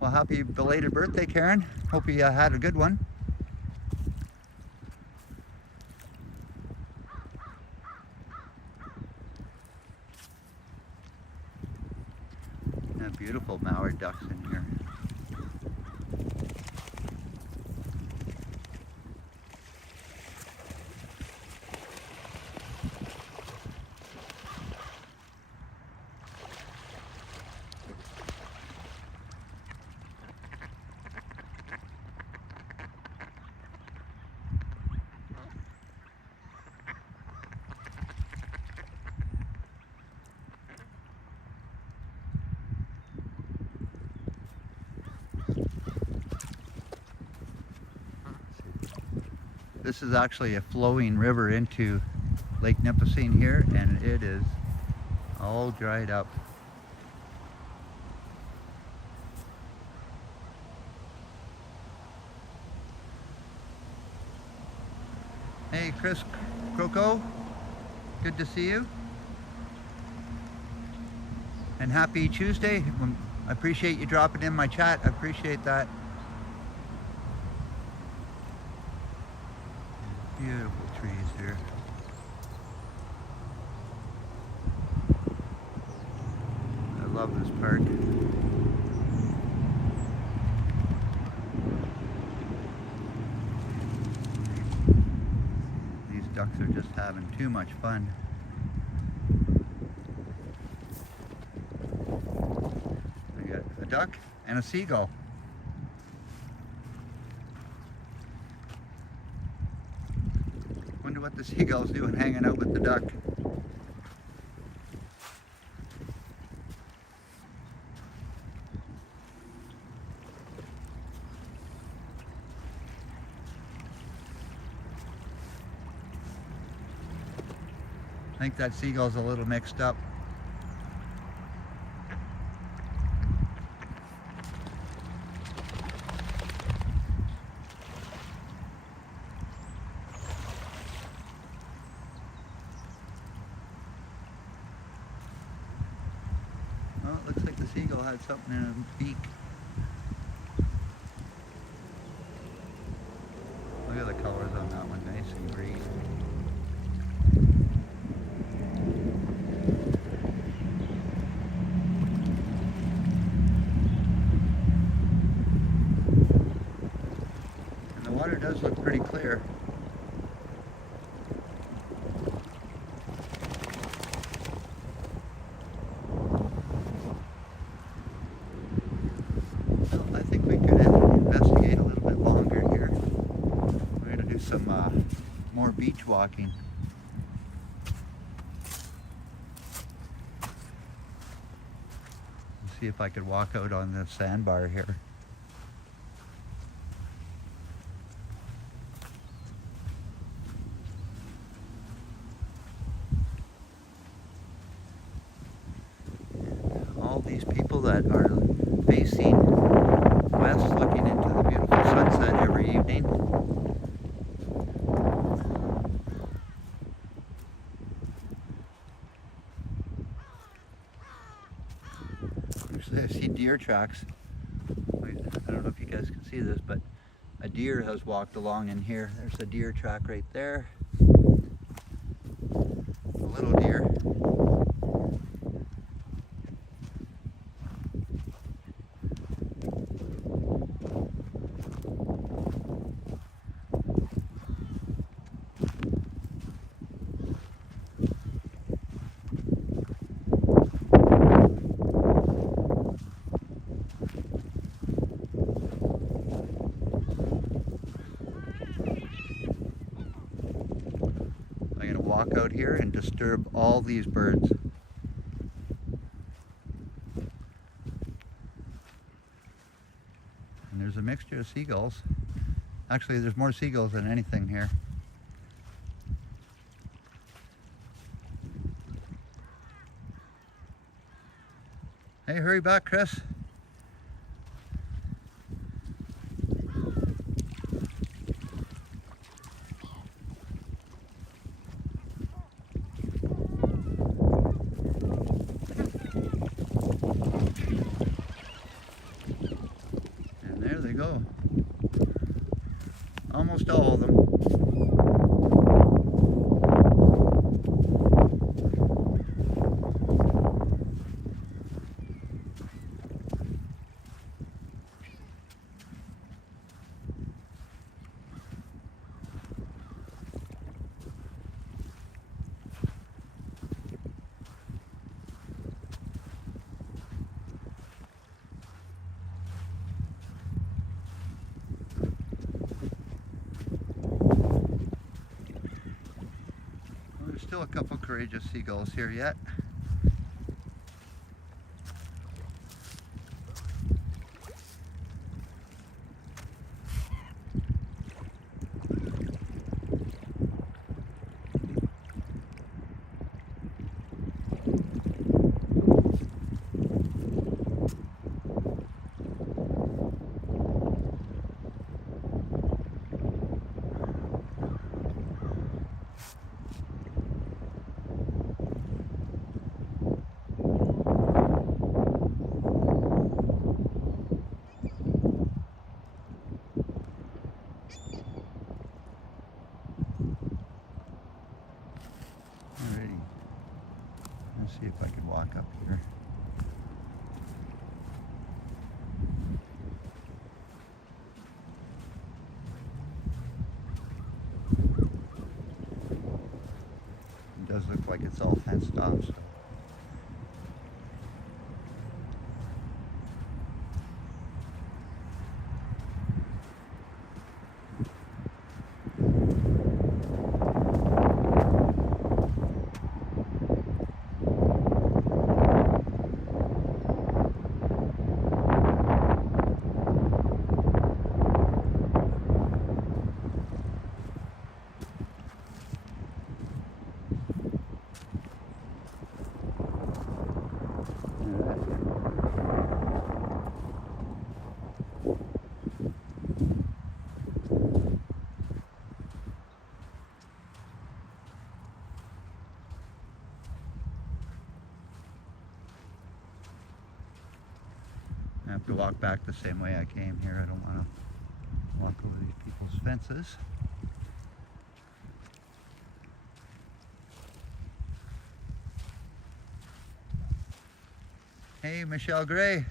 Well, happy belated birthday, Karen. Hope you had a good one. Yeah, beautiful mallard ducks in here. This is actually a flowing river into Lake Nipissing here, and it is all dried up. Hey, Chris Croco, good to see you. And happy Tuesday. I appreciate you dropping in my chat. I appreciate that. Beautiful trees here. I love this park. These ducks are just having too much fun. I got a duck and a seagull. Wonder what the seagull's doing hanging out with the duck. I think that seagull's a little mixed up. Well, it looks like the seagull had something in its beak. Look at the colors on that one, nice and green. And the water does look pretty clear. Some more beach walking. Let's see if I could walk out on the sandbar here. All these people that are facing west, looking into the beautiful sunset every evening. I see deer tracks. I don't know if you guys can see this, but a deer has walked along in here. There's a deer track right there. A little deer. Walk out here and disturb all these birds. And There's a mixture of seagulls. Actually, there's more seagulls than anything here. Hey, hurry back, Chris. And there they go. Almost all of them. There's still a couple courageous seagulls here yet. Alrighty, let's see if I can walk up here. It does look like it's all fenced off. So. I have to walk back the same way I came here. I don't want to walk over these people's fences. Hey, Michelle Gray.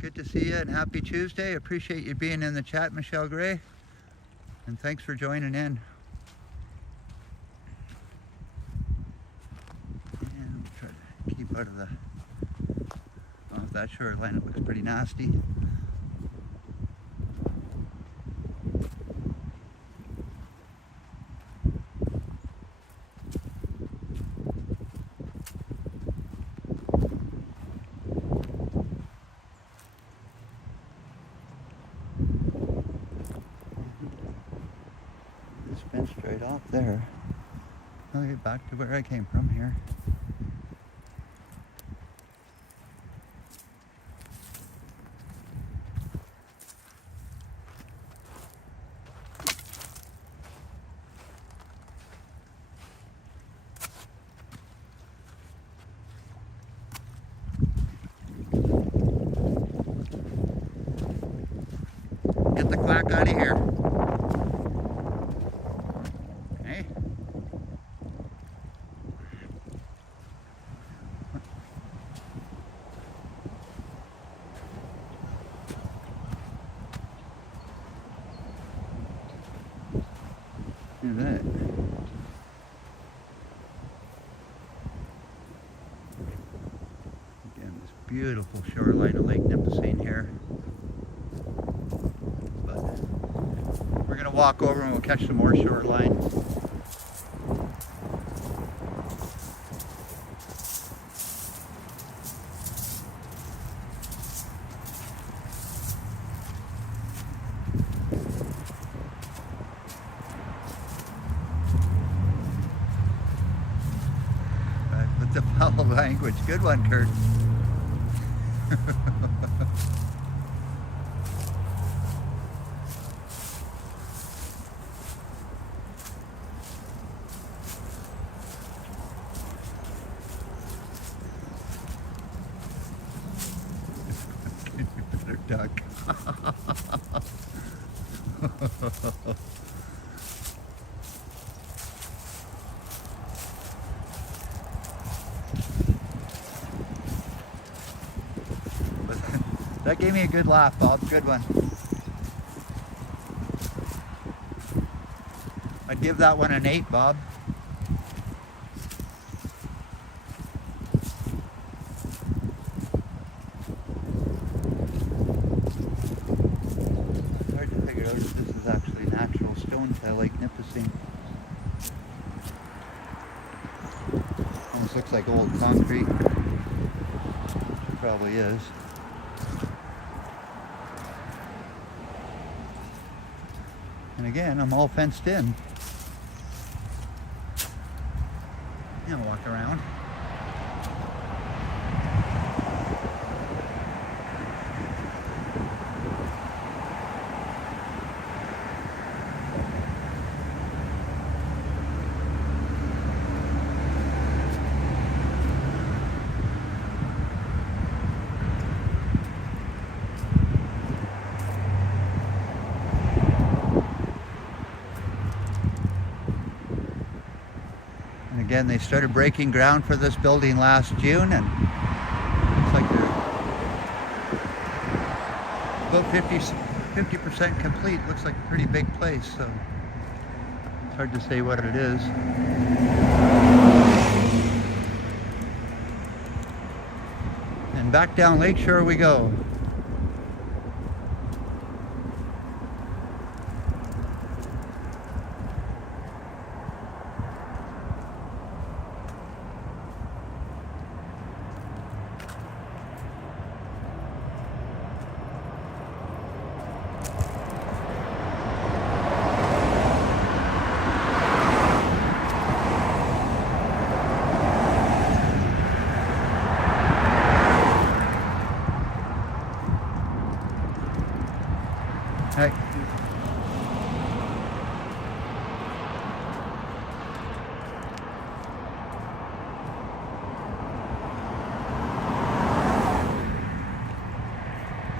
Good to see you and happy Tuesday. Appreciate you being in the chat, Michelle Gray. And thanks for joining in. And we'll try to keep out of the off that shoreline. It looks pretty nasty. This fence straight off there. I'll get back to where I came from here. Get the clack out of here. Hey. Look at that. Again, this beautiful shoreline of Lake Nipissing here. We're going to walk over and we'll catch some more shoreline. language. Good one, Kurt. Duck. That gave me a good laugh, Bob. Good one. I'd give that one an 8, Bob. This is actually natural stone by Lake Nipissing. Almost looks like old concrete. It probably is. And again, I'm all fenced in. You know, walk around. Again, they started breaking ground for this building last June, and looks like they're about 50% complete. Looks like a pretty big place, so it's hard to say what it is. And back down Lakeshore we go. Hey.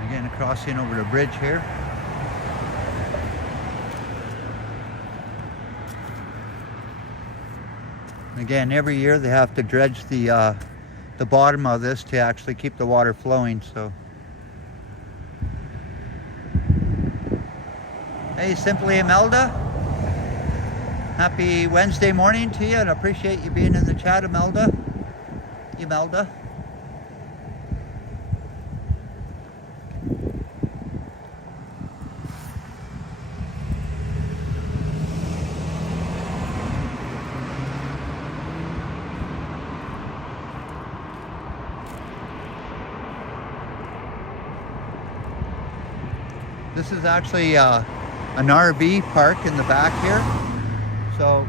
Again, crossing over the bridge here. Again, every year they have to dredge the bottom of this to actually keep the water flowing. So. Hey, Simply Imelda. Happy Wednesday morning to you, and I appreciate you being in the chat, Imelda. This is actually an RV park in the back here. So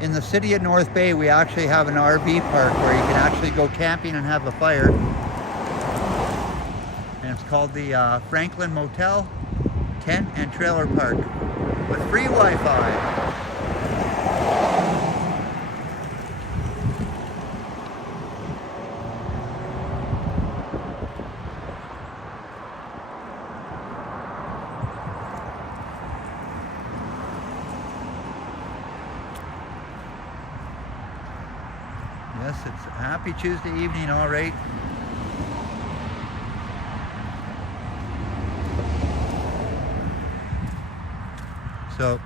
in the city of North Bay, we actually have an RV park where you can actually go camping and have a fire. And it's called the Franklin Motel Tent and Trailer Park with free Wi-Fi. Yes, it's a happy Tuesday evening, all right. So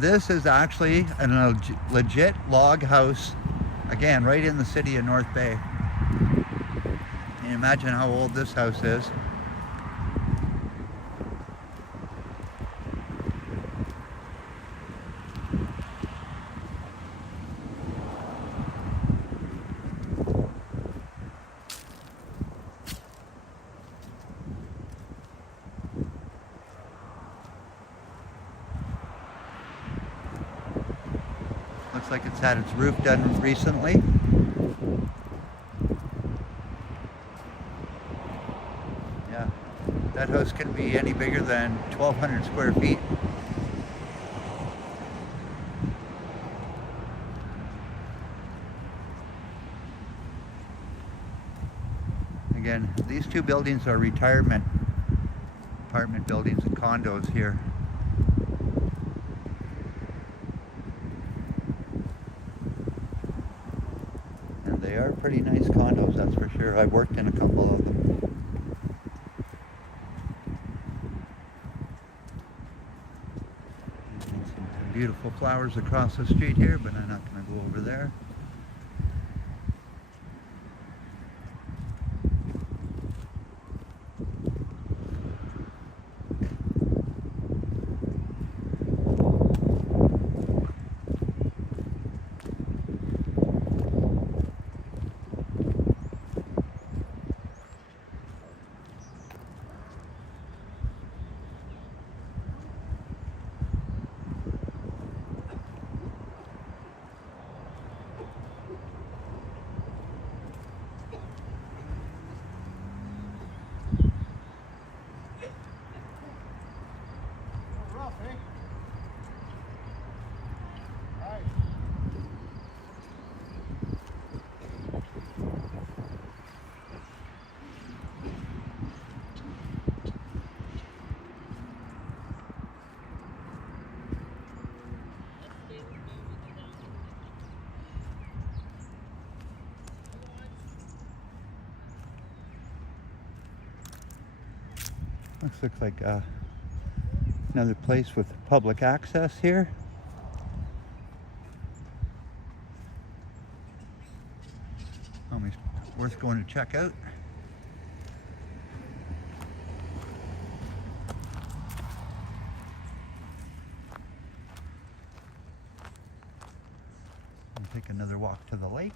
this is actually a legit log house, again, right in the city of North Bay. Can you imagine how old this house is? Looks like it's had its roof done recently. Yeah, that house can be any bigger than 1,200 square feet. Again, these two buildings are retirement apartment buildings and condos here. And they are pretty nice condos, that's for sure. I've worked in a couple of them. Some beautiful flowers across the street here, but I'm not going to go over there. Looks like another place with public access here. Always worth going to check out. We'll take another walk to the lake.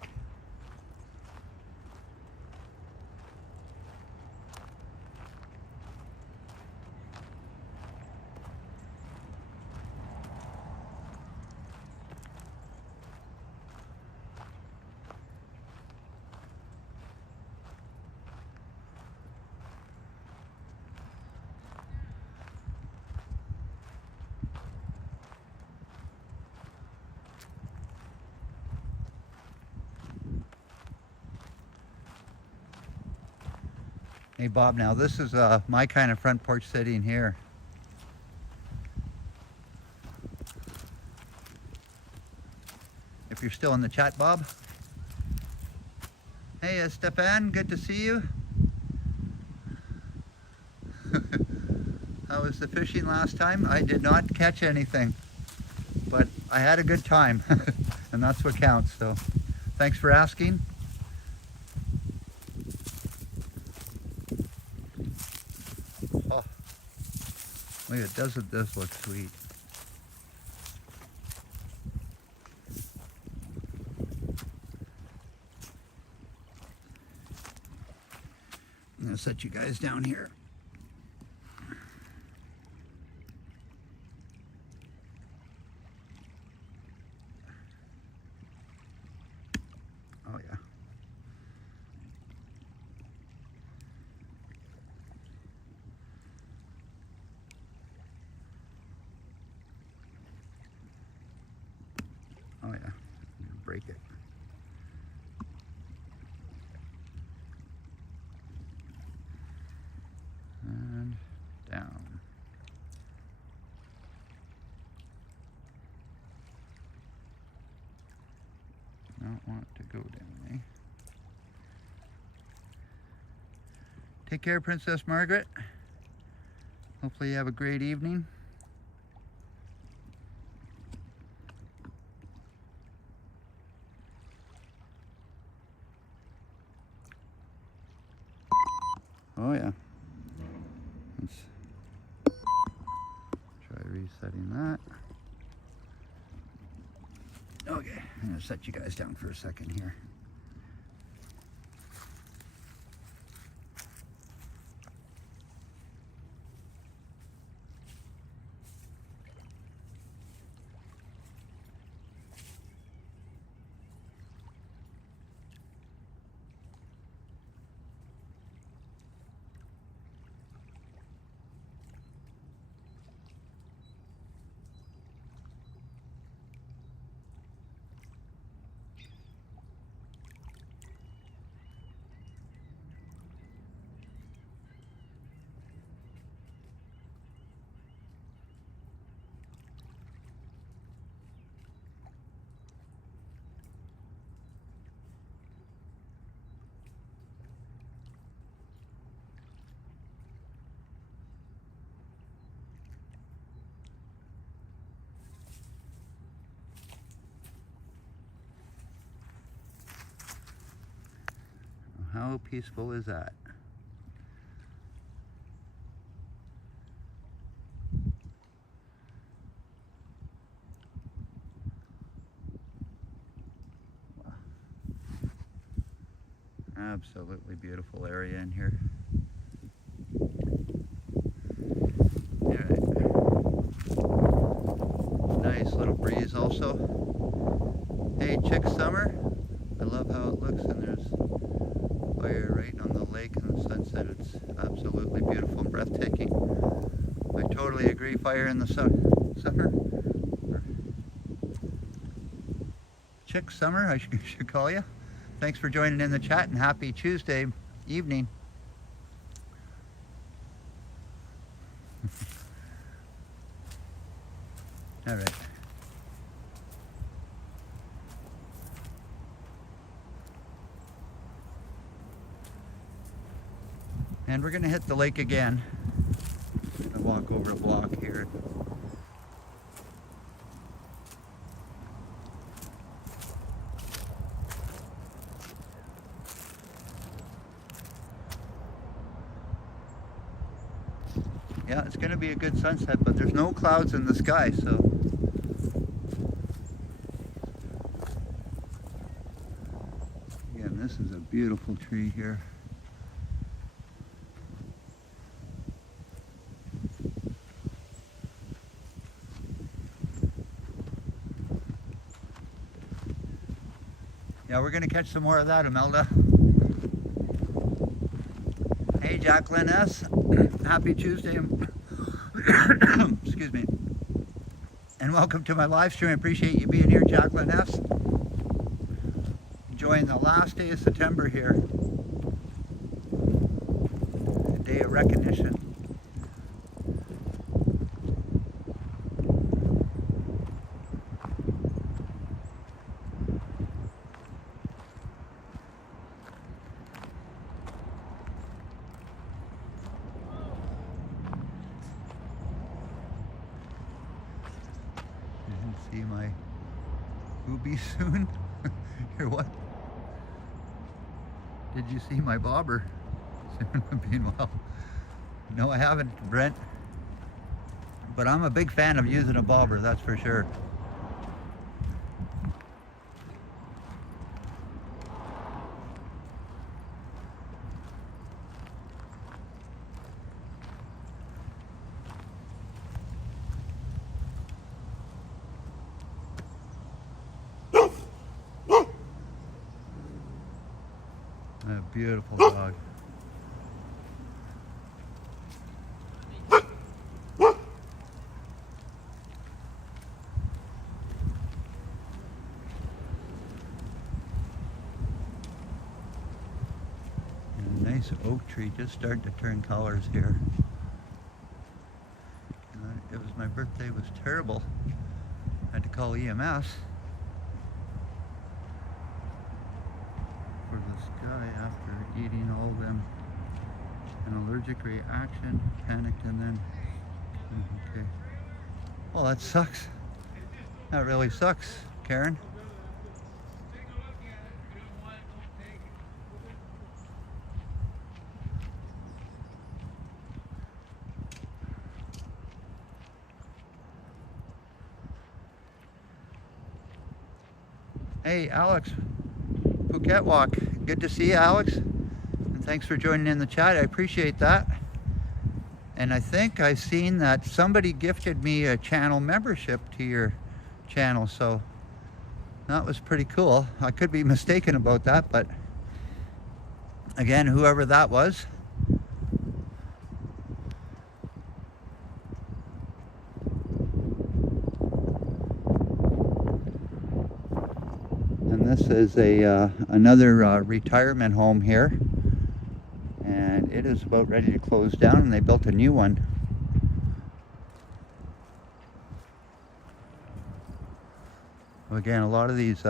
Hey Bob, now this is my kind of front porch sitting here. If you're still in the chat, Bob. Hey Stefan, good to see you. How was the fishing last time? I did not catch anything, but I had a good time, and that's what counts, so thanks for asking. Oh, look, doesn't this look sweet? I'm gonna set you guys down here. Oh yeah. Oh yeah, break it. And down. Don't want it to go down, eh? Take care, Princess Margaret. Hopefully you have a great evening. Oh yeah. Let's try resetting that. Okay, I'm gonna set you guys down for a second here. How peaceful is that? Wow. Absolutely beautiful area in here. Nice little breeze also. Hey, Chick Summer. I love how it looks, and there's fire right on the lake and the sunset. It's absolutely beautiful and breathtaking. I totally agree. Fire in the summer. Chick Summer, I should call you. Thanks for joining in the chat, and happy Tuesday evening. All right. And we're going to hit the lake again. I'll walk over a block here. Yeah, it's going to be a good sunset, but there's no clouds in the sky, so. Again, this is a beautiful tree here. Yeah, we're going to catch some more of that, Imelda. Hey, Jacqueline S. Happy Tuesday. Excuse me. And welcome to my live stream. I appreciate you being here, Jacqueline S. Enjoying the last day of September here. A day of recognition. See my boobies soon? You're what? Did you see my bobber? Soon being well. No, I haven't, Brent. But I'm a big fan of using a bobber, that's for sure. A beautiful dog. And a nice oak tree just starting to turn colors here. It was my birthday, was terrible. I had to call EMS. For the sky after eating all of them. An allergic reaction, panicked, and then okay. Well, that sucks. That really sucks, Karen. Hey, Alex. Phuket Walk. Good to see you, Alex. And thanks for joining in the chat. I appreciate that. And I think I've seen that somebody gifted me a channel membership to your channel, so that was pretty cool. I could be mistaken about that, but again, whoever that was. This is another retirement home here, and it is about ready to close down, and they built a new one. Again, a lot of these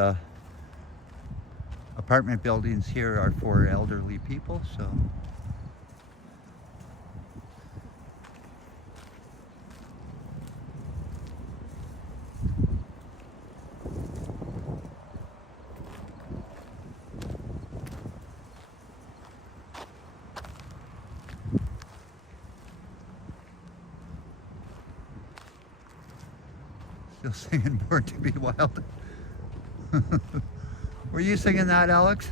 apartment buildings here are for elderly people, so Still singing Born to Be Wild. Were you singing that, Alex?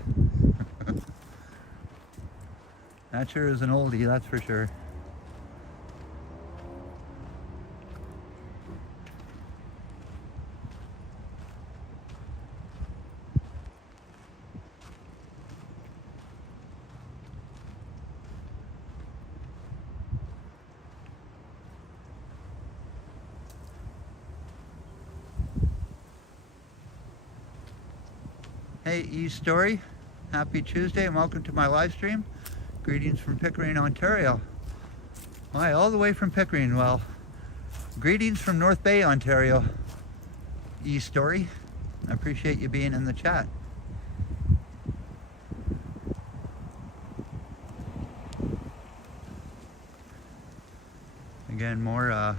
That sure is an oldie, that's for sure. Hey, E-Story, happy Tuesday and welcome to my live stream. Greetings from Pickering, Ontario. Why, all the way from Pickering. Well, greetings from North Bay, Ontario. E-Story, I appreciate you being in the chat. Again, more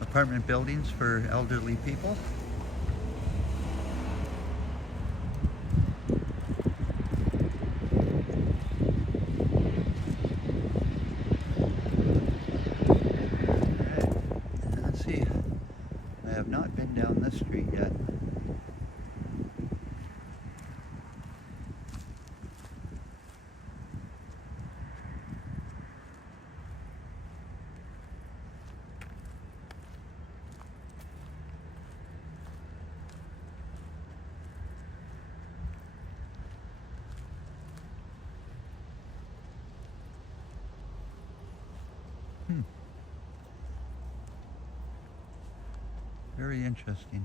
apartment buildings for elderly people. Very interesting.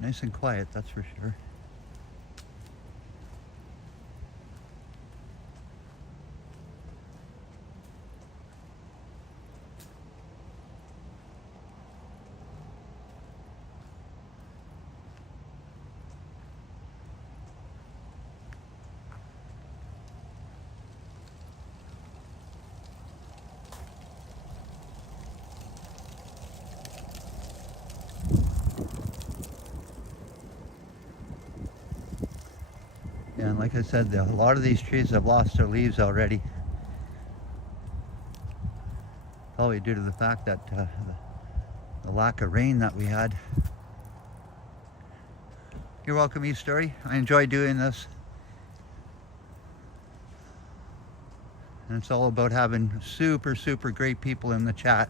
Nice and quiet, that's for sure. And like I said, a lot of these trees have lost their leaves already. Probably due to the fact that the lack of rain that we had. You're welcome, E-Story. I enjoy doing this. And it's all about having super, super great people in the chat.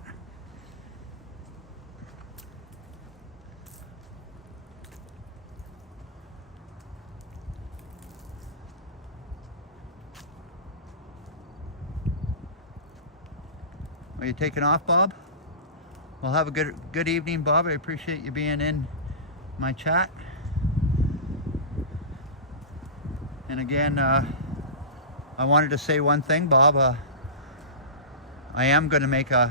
Are you taking off, Bob? Well, have a good evening, Bob. I appreciate you being in my chat. And again, I wanted to say one thing, Bob. I am going to make a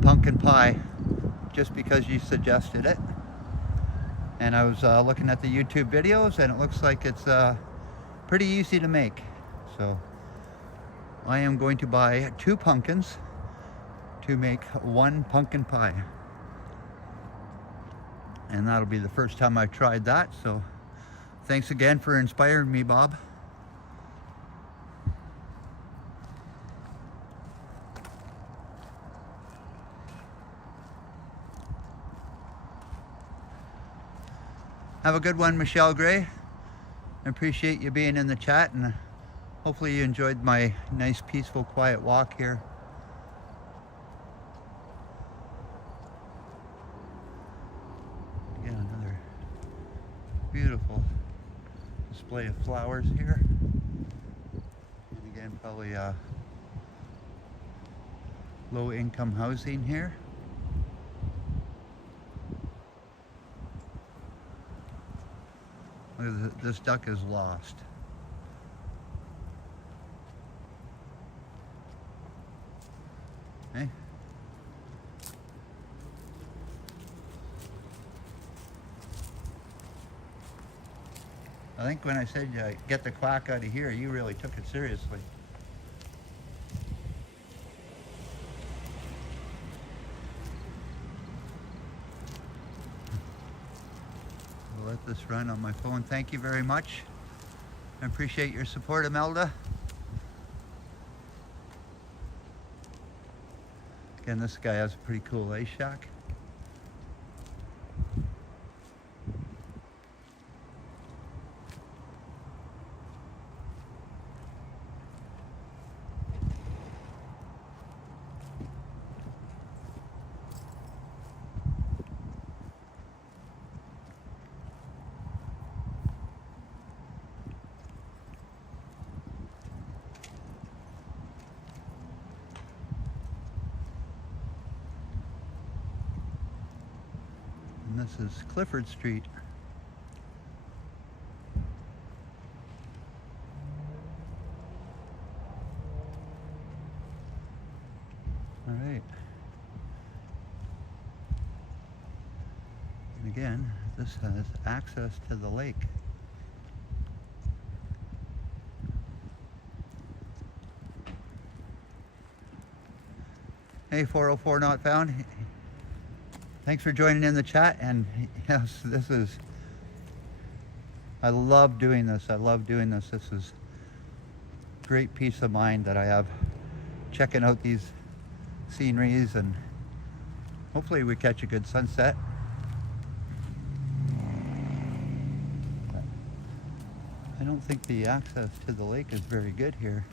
pumpkin pie just because you suggested it. And I was looking at the YouTube videos, and it looks like it's pretty easy to make. So I am going to buy 2 pumpkins to make 1 pumpkin pie. And that'll be the first time I've tried that, so thanks again for inspiring me, Bob. Have a good one, Michelle Gray. I appreciate you being in the chat, and hopefully you enjoyed my nice, peaceful, quiet walk here. Again, another beautiful display of flowers here. And again, probably low-income housing here. Look at this duck is lost. Hey. I think when I said get the quack out of here, you really took it seriously. I'll let this run on my phone. Thank you very much. I appreciate your support, Imelda. Again, this guy has a pretty cool ice shack. And this is Clifford Street. All right. And again, this has access to the lake. Hey, 404 not found. Thanks for joining in the chat. And yes, this is, I love doing this. I love doing this. This is great peace of mind that I have checking out these sceneries, and hopefully we catch a good sunset. I don't think the access to the lake is very good here.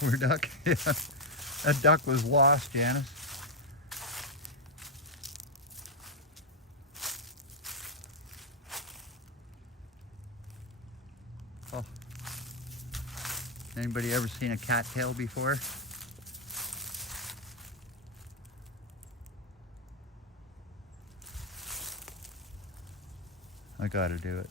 Poor duck. Yeah. That duck was lost, Janice. Oh. Anybody ever seen a cattail before? I gotta do it.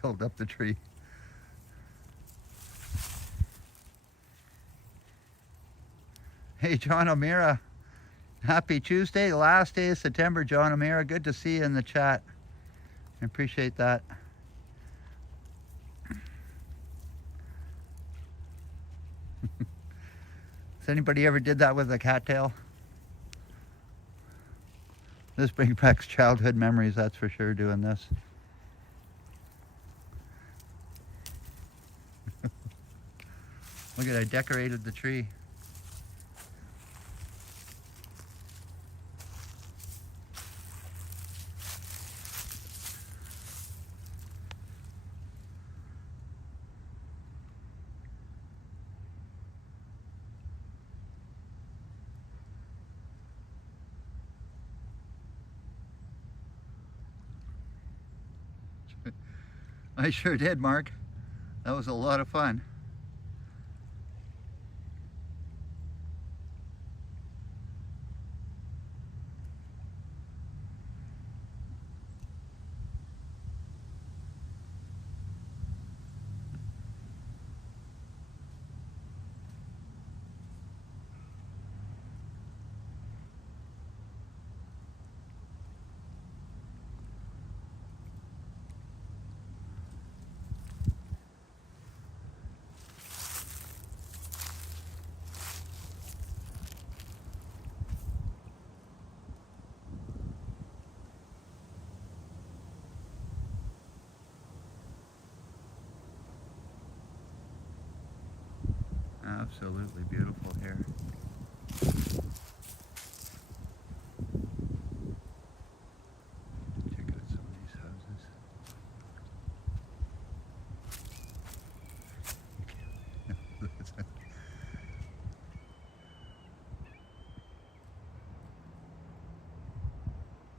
Filled up the tree. Hey, John O'Meara. Happy Tuesday, the last day of September, John O'Meara. Good to see you in the chat. I appreciate that. Has anybody ever did that with a cattail? This brings back childhood memories, that's for sure, doing this. Look at, I decorated the tree. I sure did, Mark. That was a lot of fun. Absolutely beautiful here. Check out some of these houses.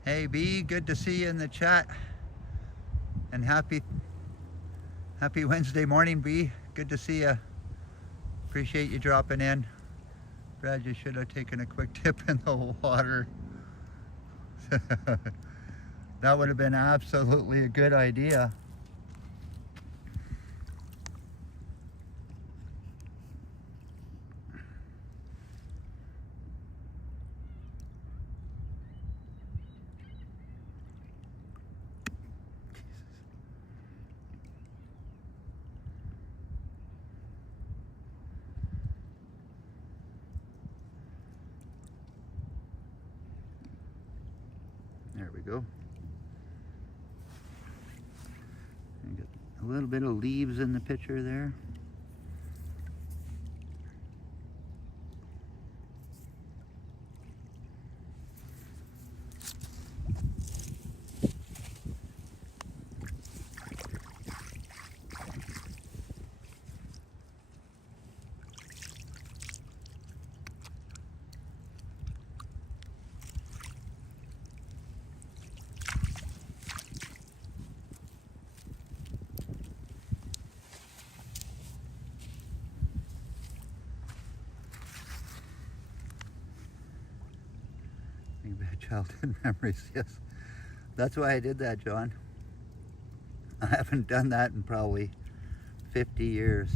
Hey B, good to see you in the chat. And happy Wednesday morning, B. Good to see you. Appreciate you dropping in. Brad, you should have taken a quick dip in the water. That would have been absolutely a good idea. There we go. And get a little bit of leaves in the picture there. Childhood memories, yes. That's why I did that, John. I haven't done that in probably 50 years.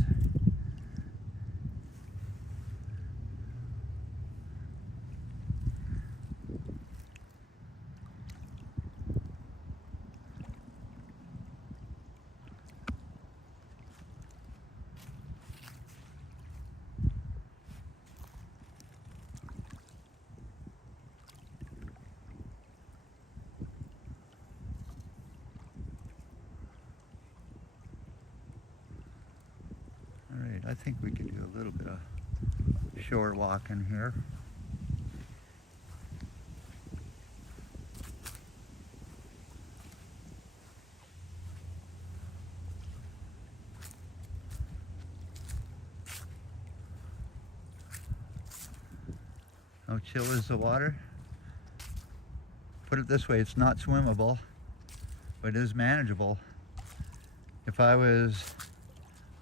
I think we can do a little bit of shore walking here. How chill is the water? Put it this way, it's not swimmable, but it is manageable. If I was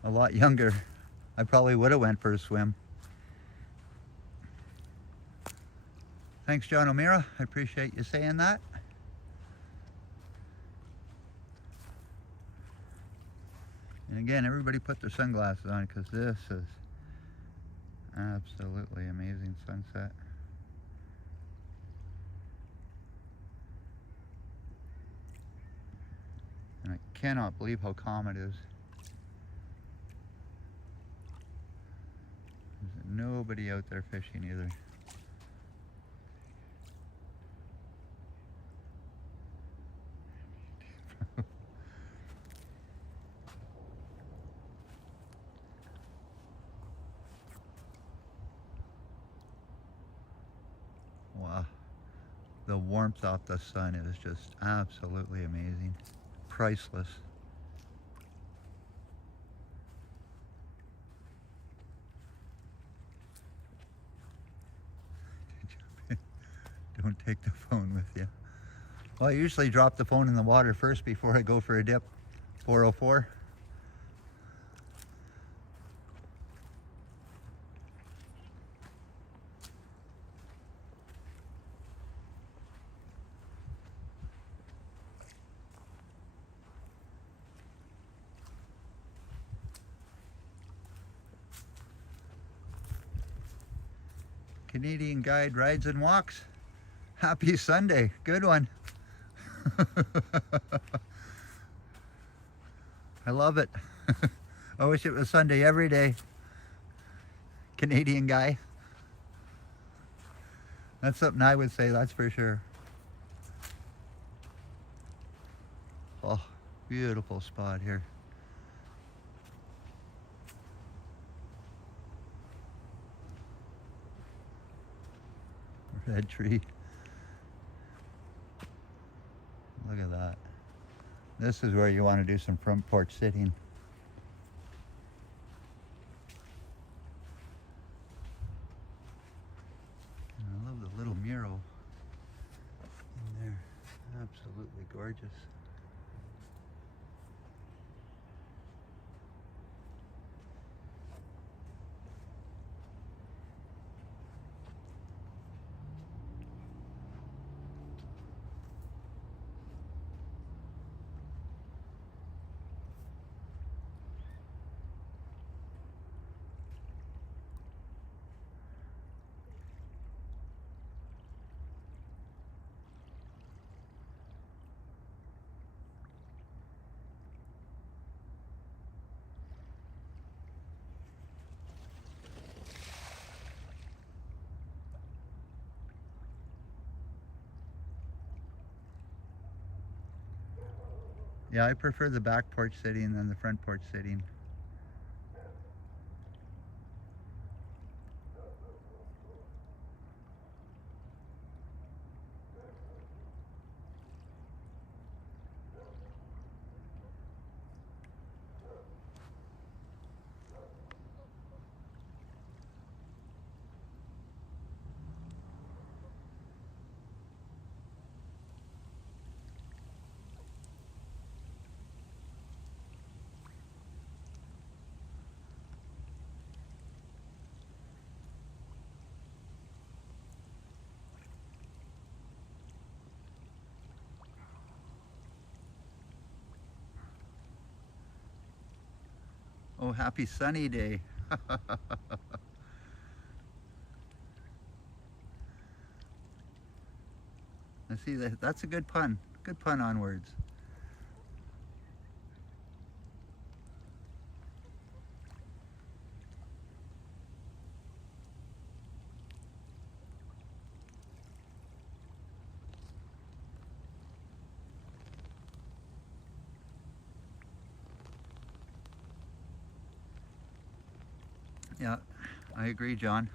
a lot younger, I probably would have went for a swim. Thanks, John O'Meara. I appreciate you saying that. And again, everybody put their sunglasses on because this is absolutely amazing sunset. And I cannot believe how calm it is. There's nobody out there fishing either. Wow. The warmth off the sun is just absolutely amazing. Priceless. Don't take the phone with you. Well, I usually drop the phone in the water first before I go for a dip. 404. Canadian Guide Rides and Walks. Happy Sunday. Good one. I love it. I wish it was Sunday every day. Canadian guy. That's something I would say, that's for sure. Oh, beautiful spot here. dead tree. Look at that. This is where you want to do some front porch sitting. And I love the little mural in there. Absolutely gorgeous. Yeah, I prefer the back porch sitting than the front porch sitting. Oh, happy sunny day. I see that. That's a good pun. Good pun on words. Yeah, I agree, John.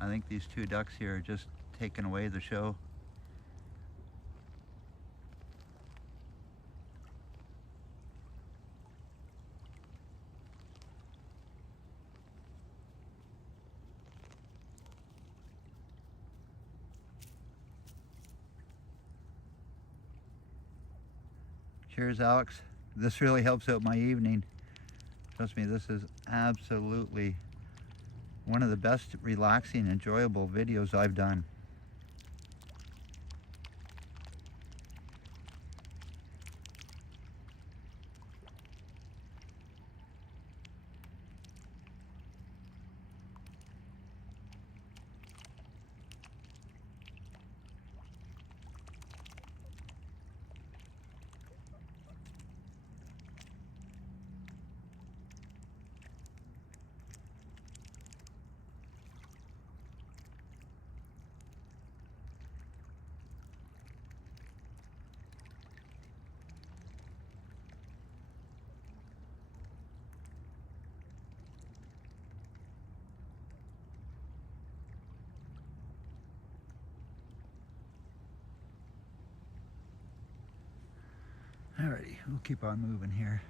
I think these two ducks here are just taking away the show. Cheers, Alex. This really helps out my evening. Trust me, this is absolutely one of the best relaxing, enjoyable videos I've done. Alrighty, we'll keep on moving here.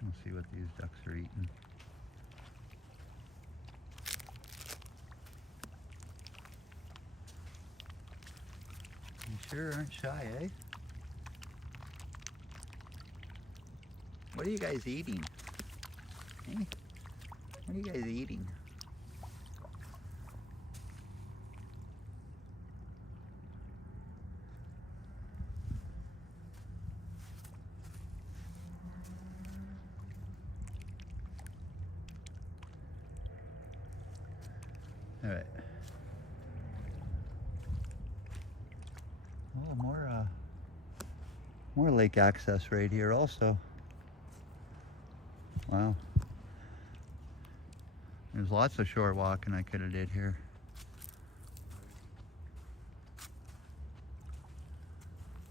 We'll see what these ducks are eating. You sure aren't shy, eh? What are you guys eating? Hey? What are you guys eating? All right. Oh, more lake access right here also. Wow. There's lots of shore walking I could have did here.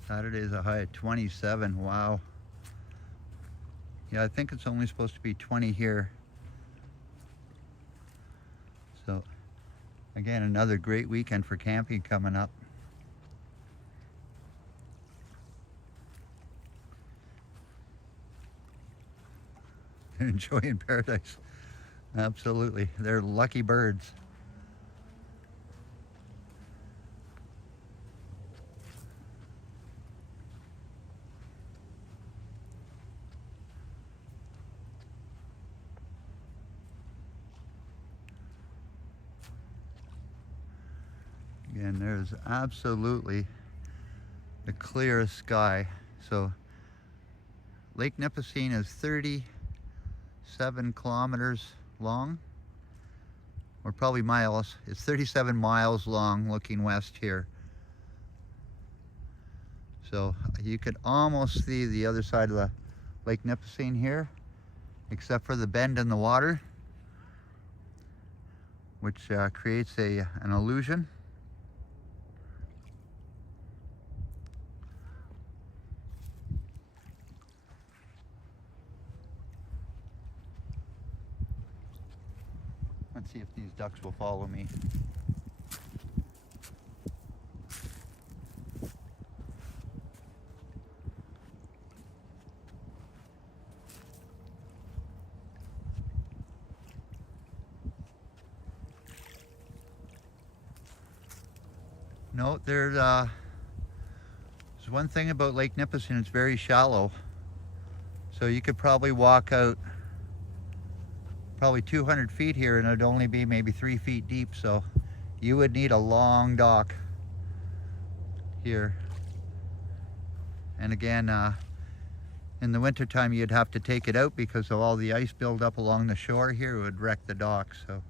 Saturday is a high of 27. Wow. Yeah, I think it's only supposed to be 20 here. So again, another great weekend for camping coming up. They're enjoying paradise. Absolutely. They're lucky birds. Again, there's absolutely the clearest sky. So Lake Nipissing is 37 kilometers long, or probably miles. It's 37 miles long looking west here. So you could almost see the other side of the Lake Nipissing here, except for the bend in the water, which creates an illusion. Let's see if these ducks will follow me. No, there's one thing about Lake Nipissing, it's very shallow. So you could probably walk out probably 200 feet here and it'd only be maybe 3 feet deep. So you would need a long dock here. And again, in the wintertime, you'd have to take it out because of all the ice buildup along the shore here. It would wreck the dock. So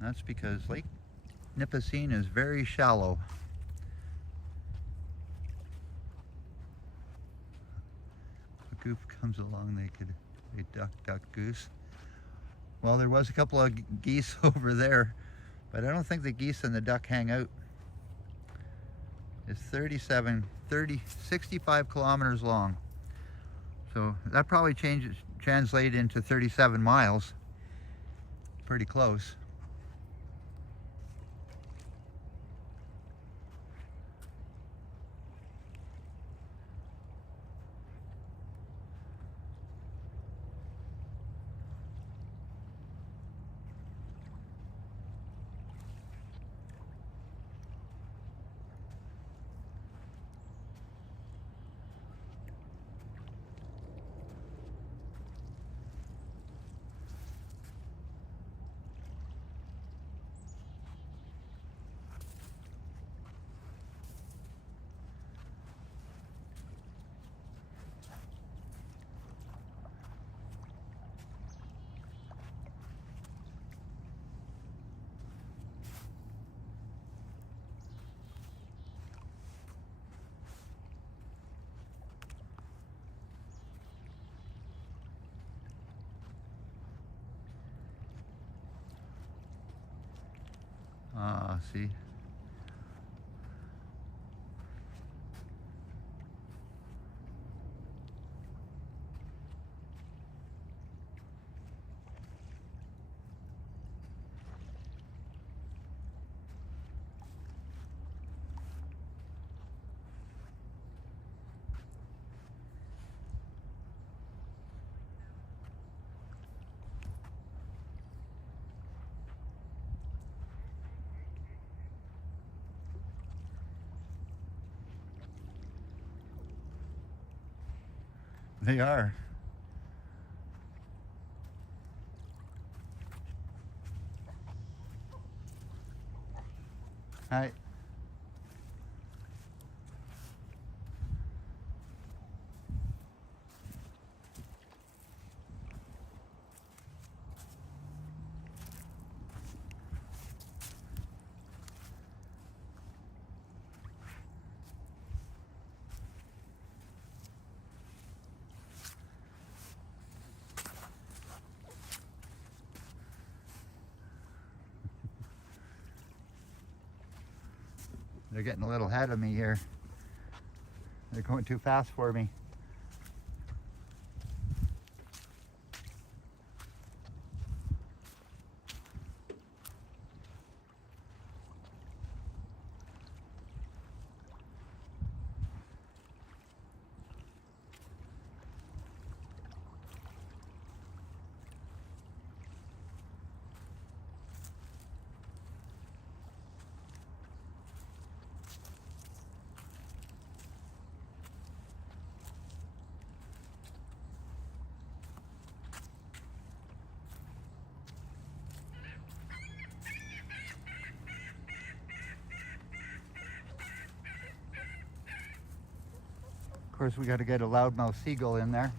that's because Lake Nipissing is very shallow. If a goof comes along, they duck, goose. Well, there was a couple of geese over there, but I don't think the geese and the duck hang out. It's 65 kilometers long. So that probably translated into 37 miles. Pretty close. Ah, see. They are. Hi. They're getting a little ahead of me here. They're going too fast for me. Of course, we got to get a loudmouth seagull in there.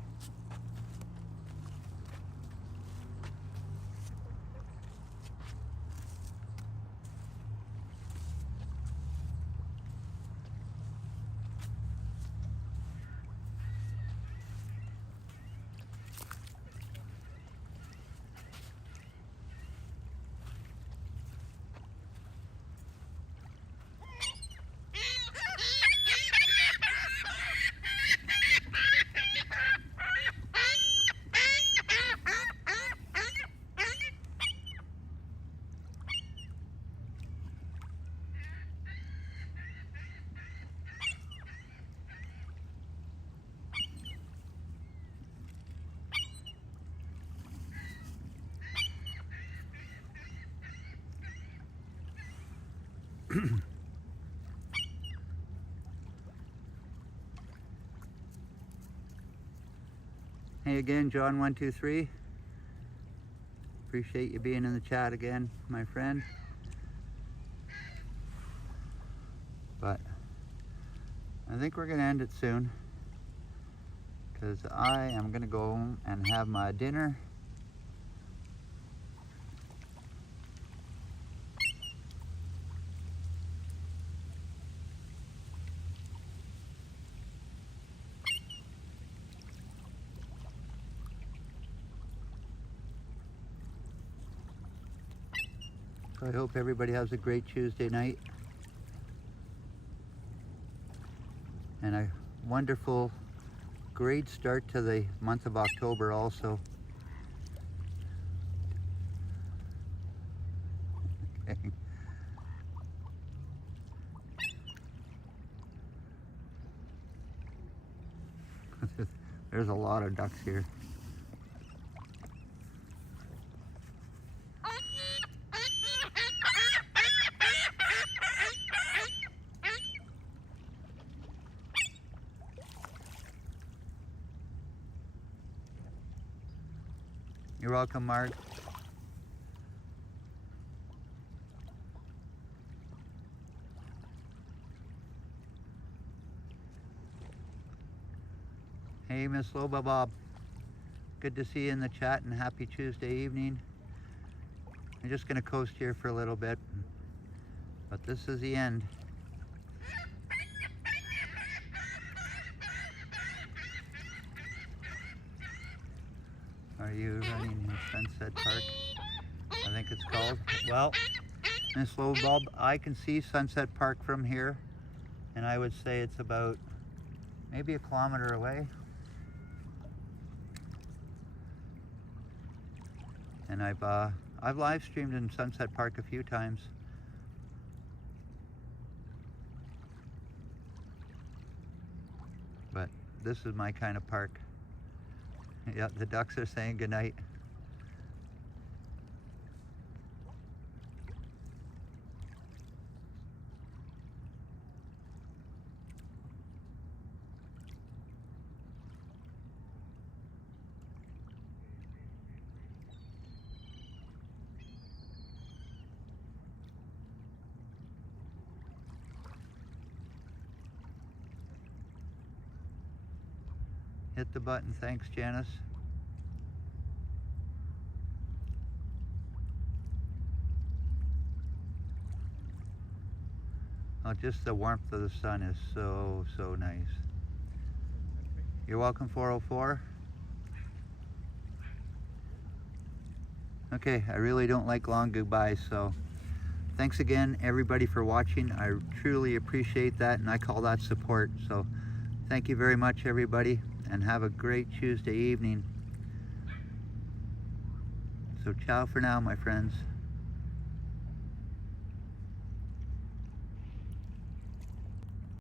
Hey again, John123. Appreciate you being in the chat again, my friend. But I think we're gonna end it soon, because I am gonna go home and have my dinner. So I hope everybody has a great Tuesday night and a wonderful, great start to the month of October also. Okay. There's a lot of ducks here. You're welcome, Mark. Hey, Miss Loba Bob. Good to see you in the chat, and happy Tuesday evening. I'm just gonna coast here for a little bit, but this is the end. Are you running in Sunset Park? I think it's called. Well, Miss Lowbulb, I can see Sunset Park from here, and I would say it's about maybe a kilometer away. And I've live streamed in Sunset Park a few times. But this is my kind of park. Yeah, the ducks are saying goodnight. Hit the button. Thanks, Janice. Oh, just the warmth of the sun is so, so nice. You're welcome, 404. Okay, I really don't like long goodbyes, so Thanks again, everybody, for watching. I truly appreciate that, and I call that support. So thank you very much, everybody, and have a great Tuesday evening. So ciao for now, my friends.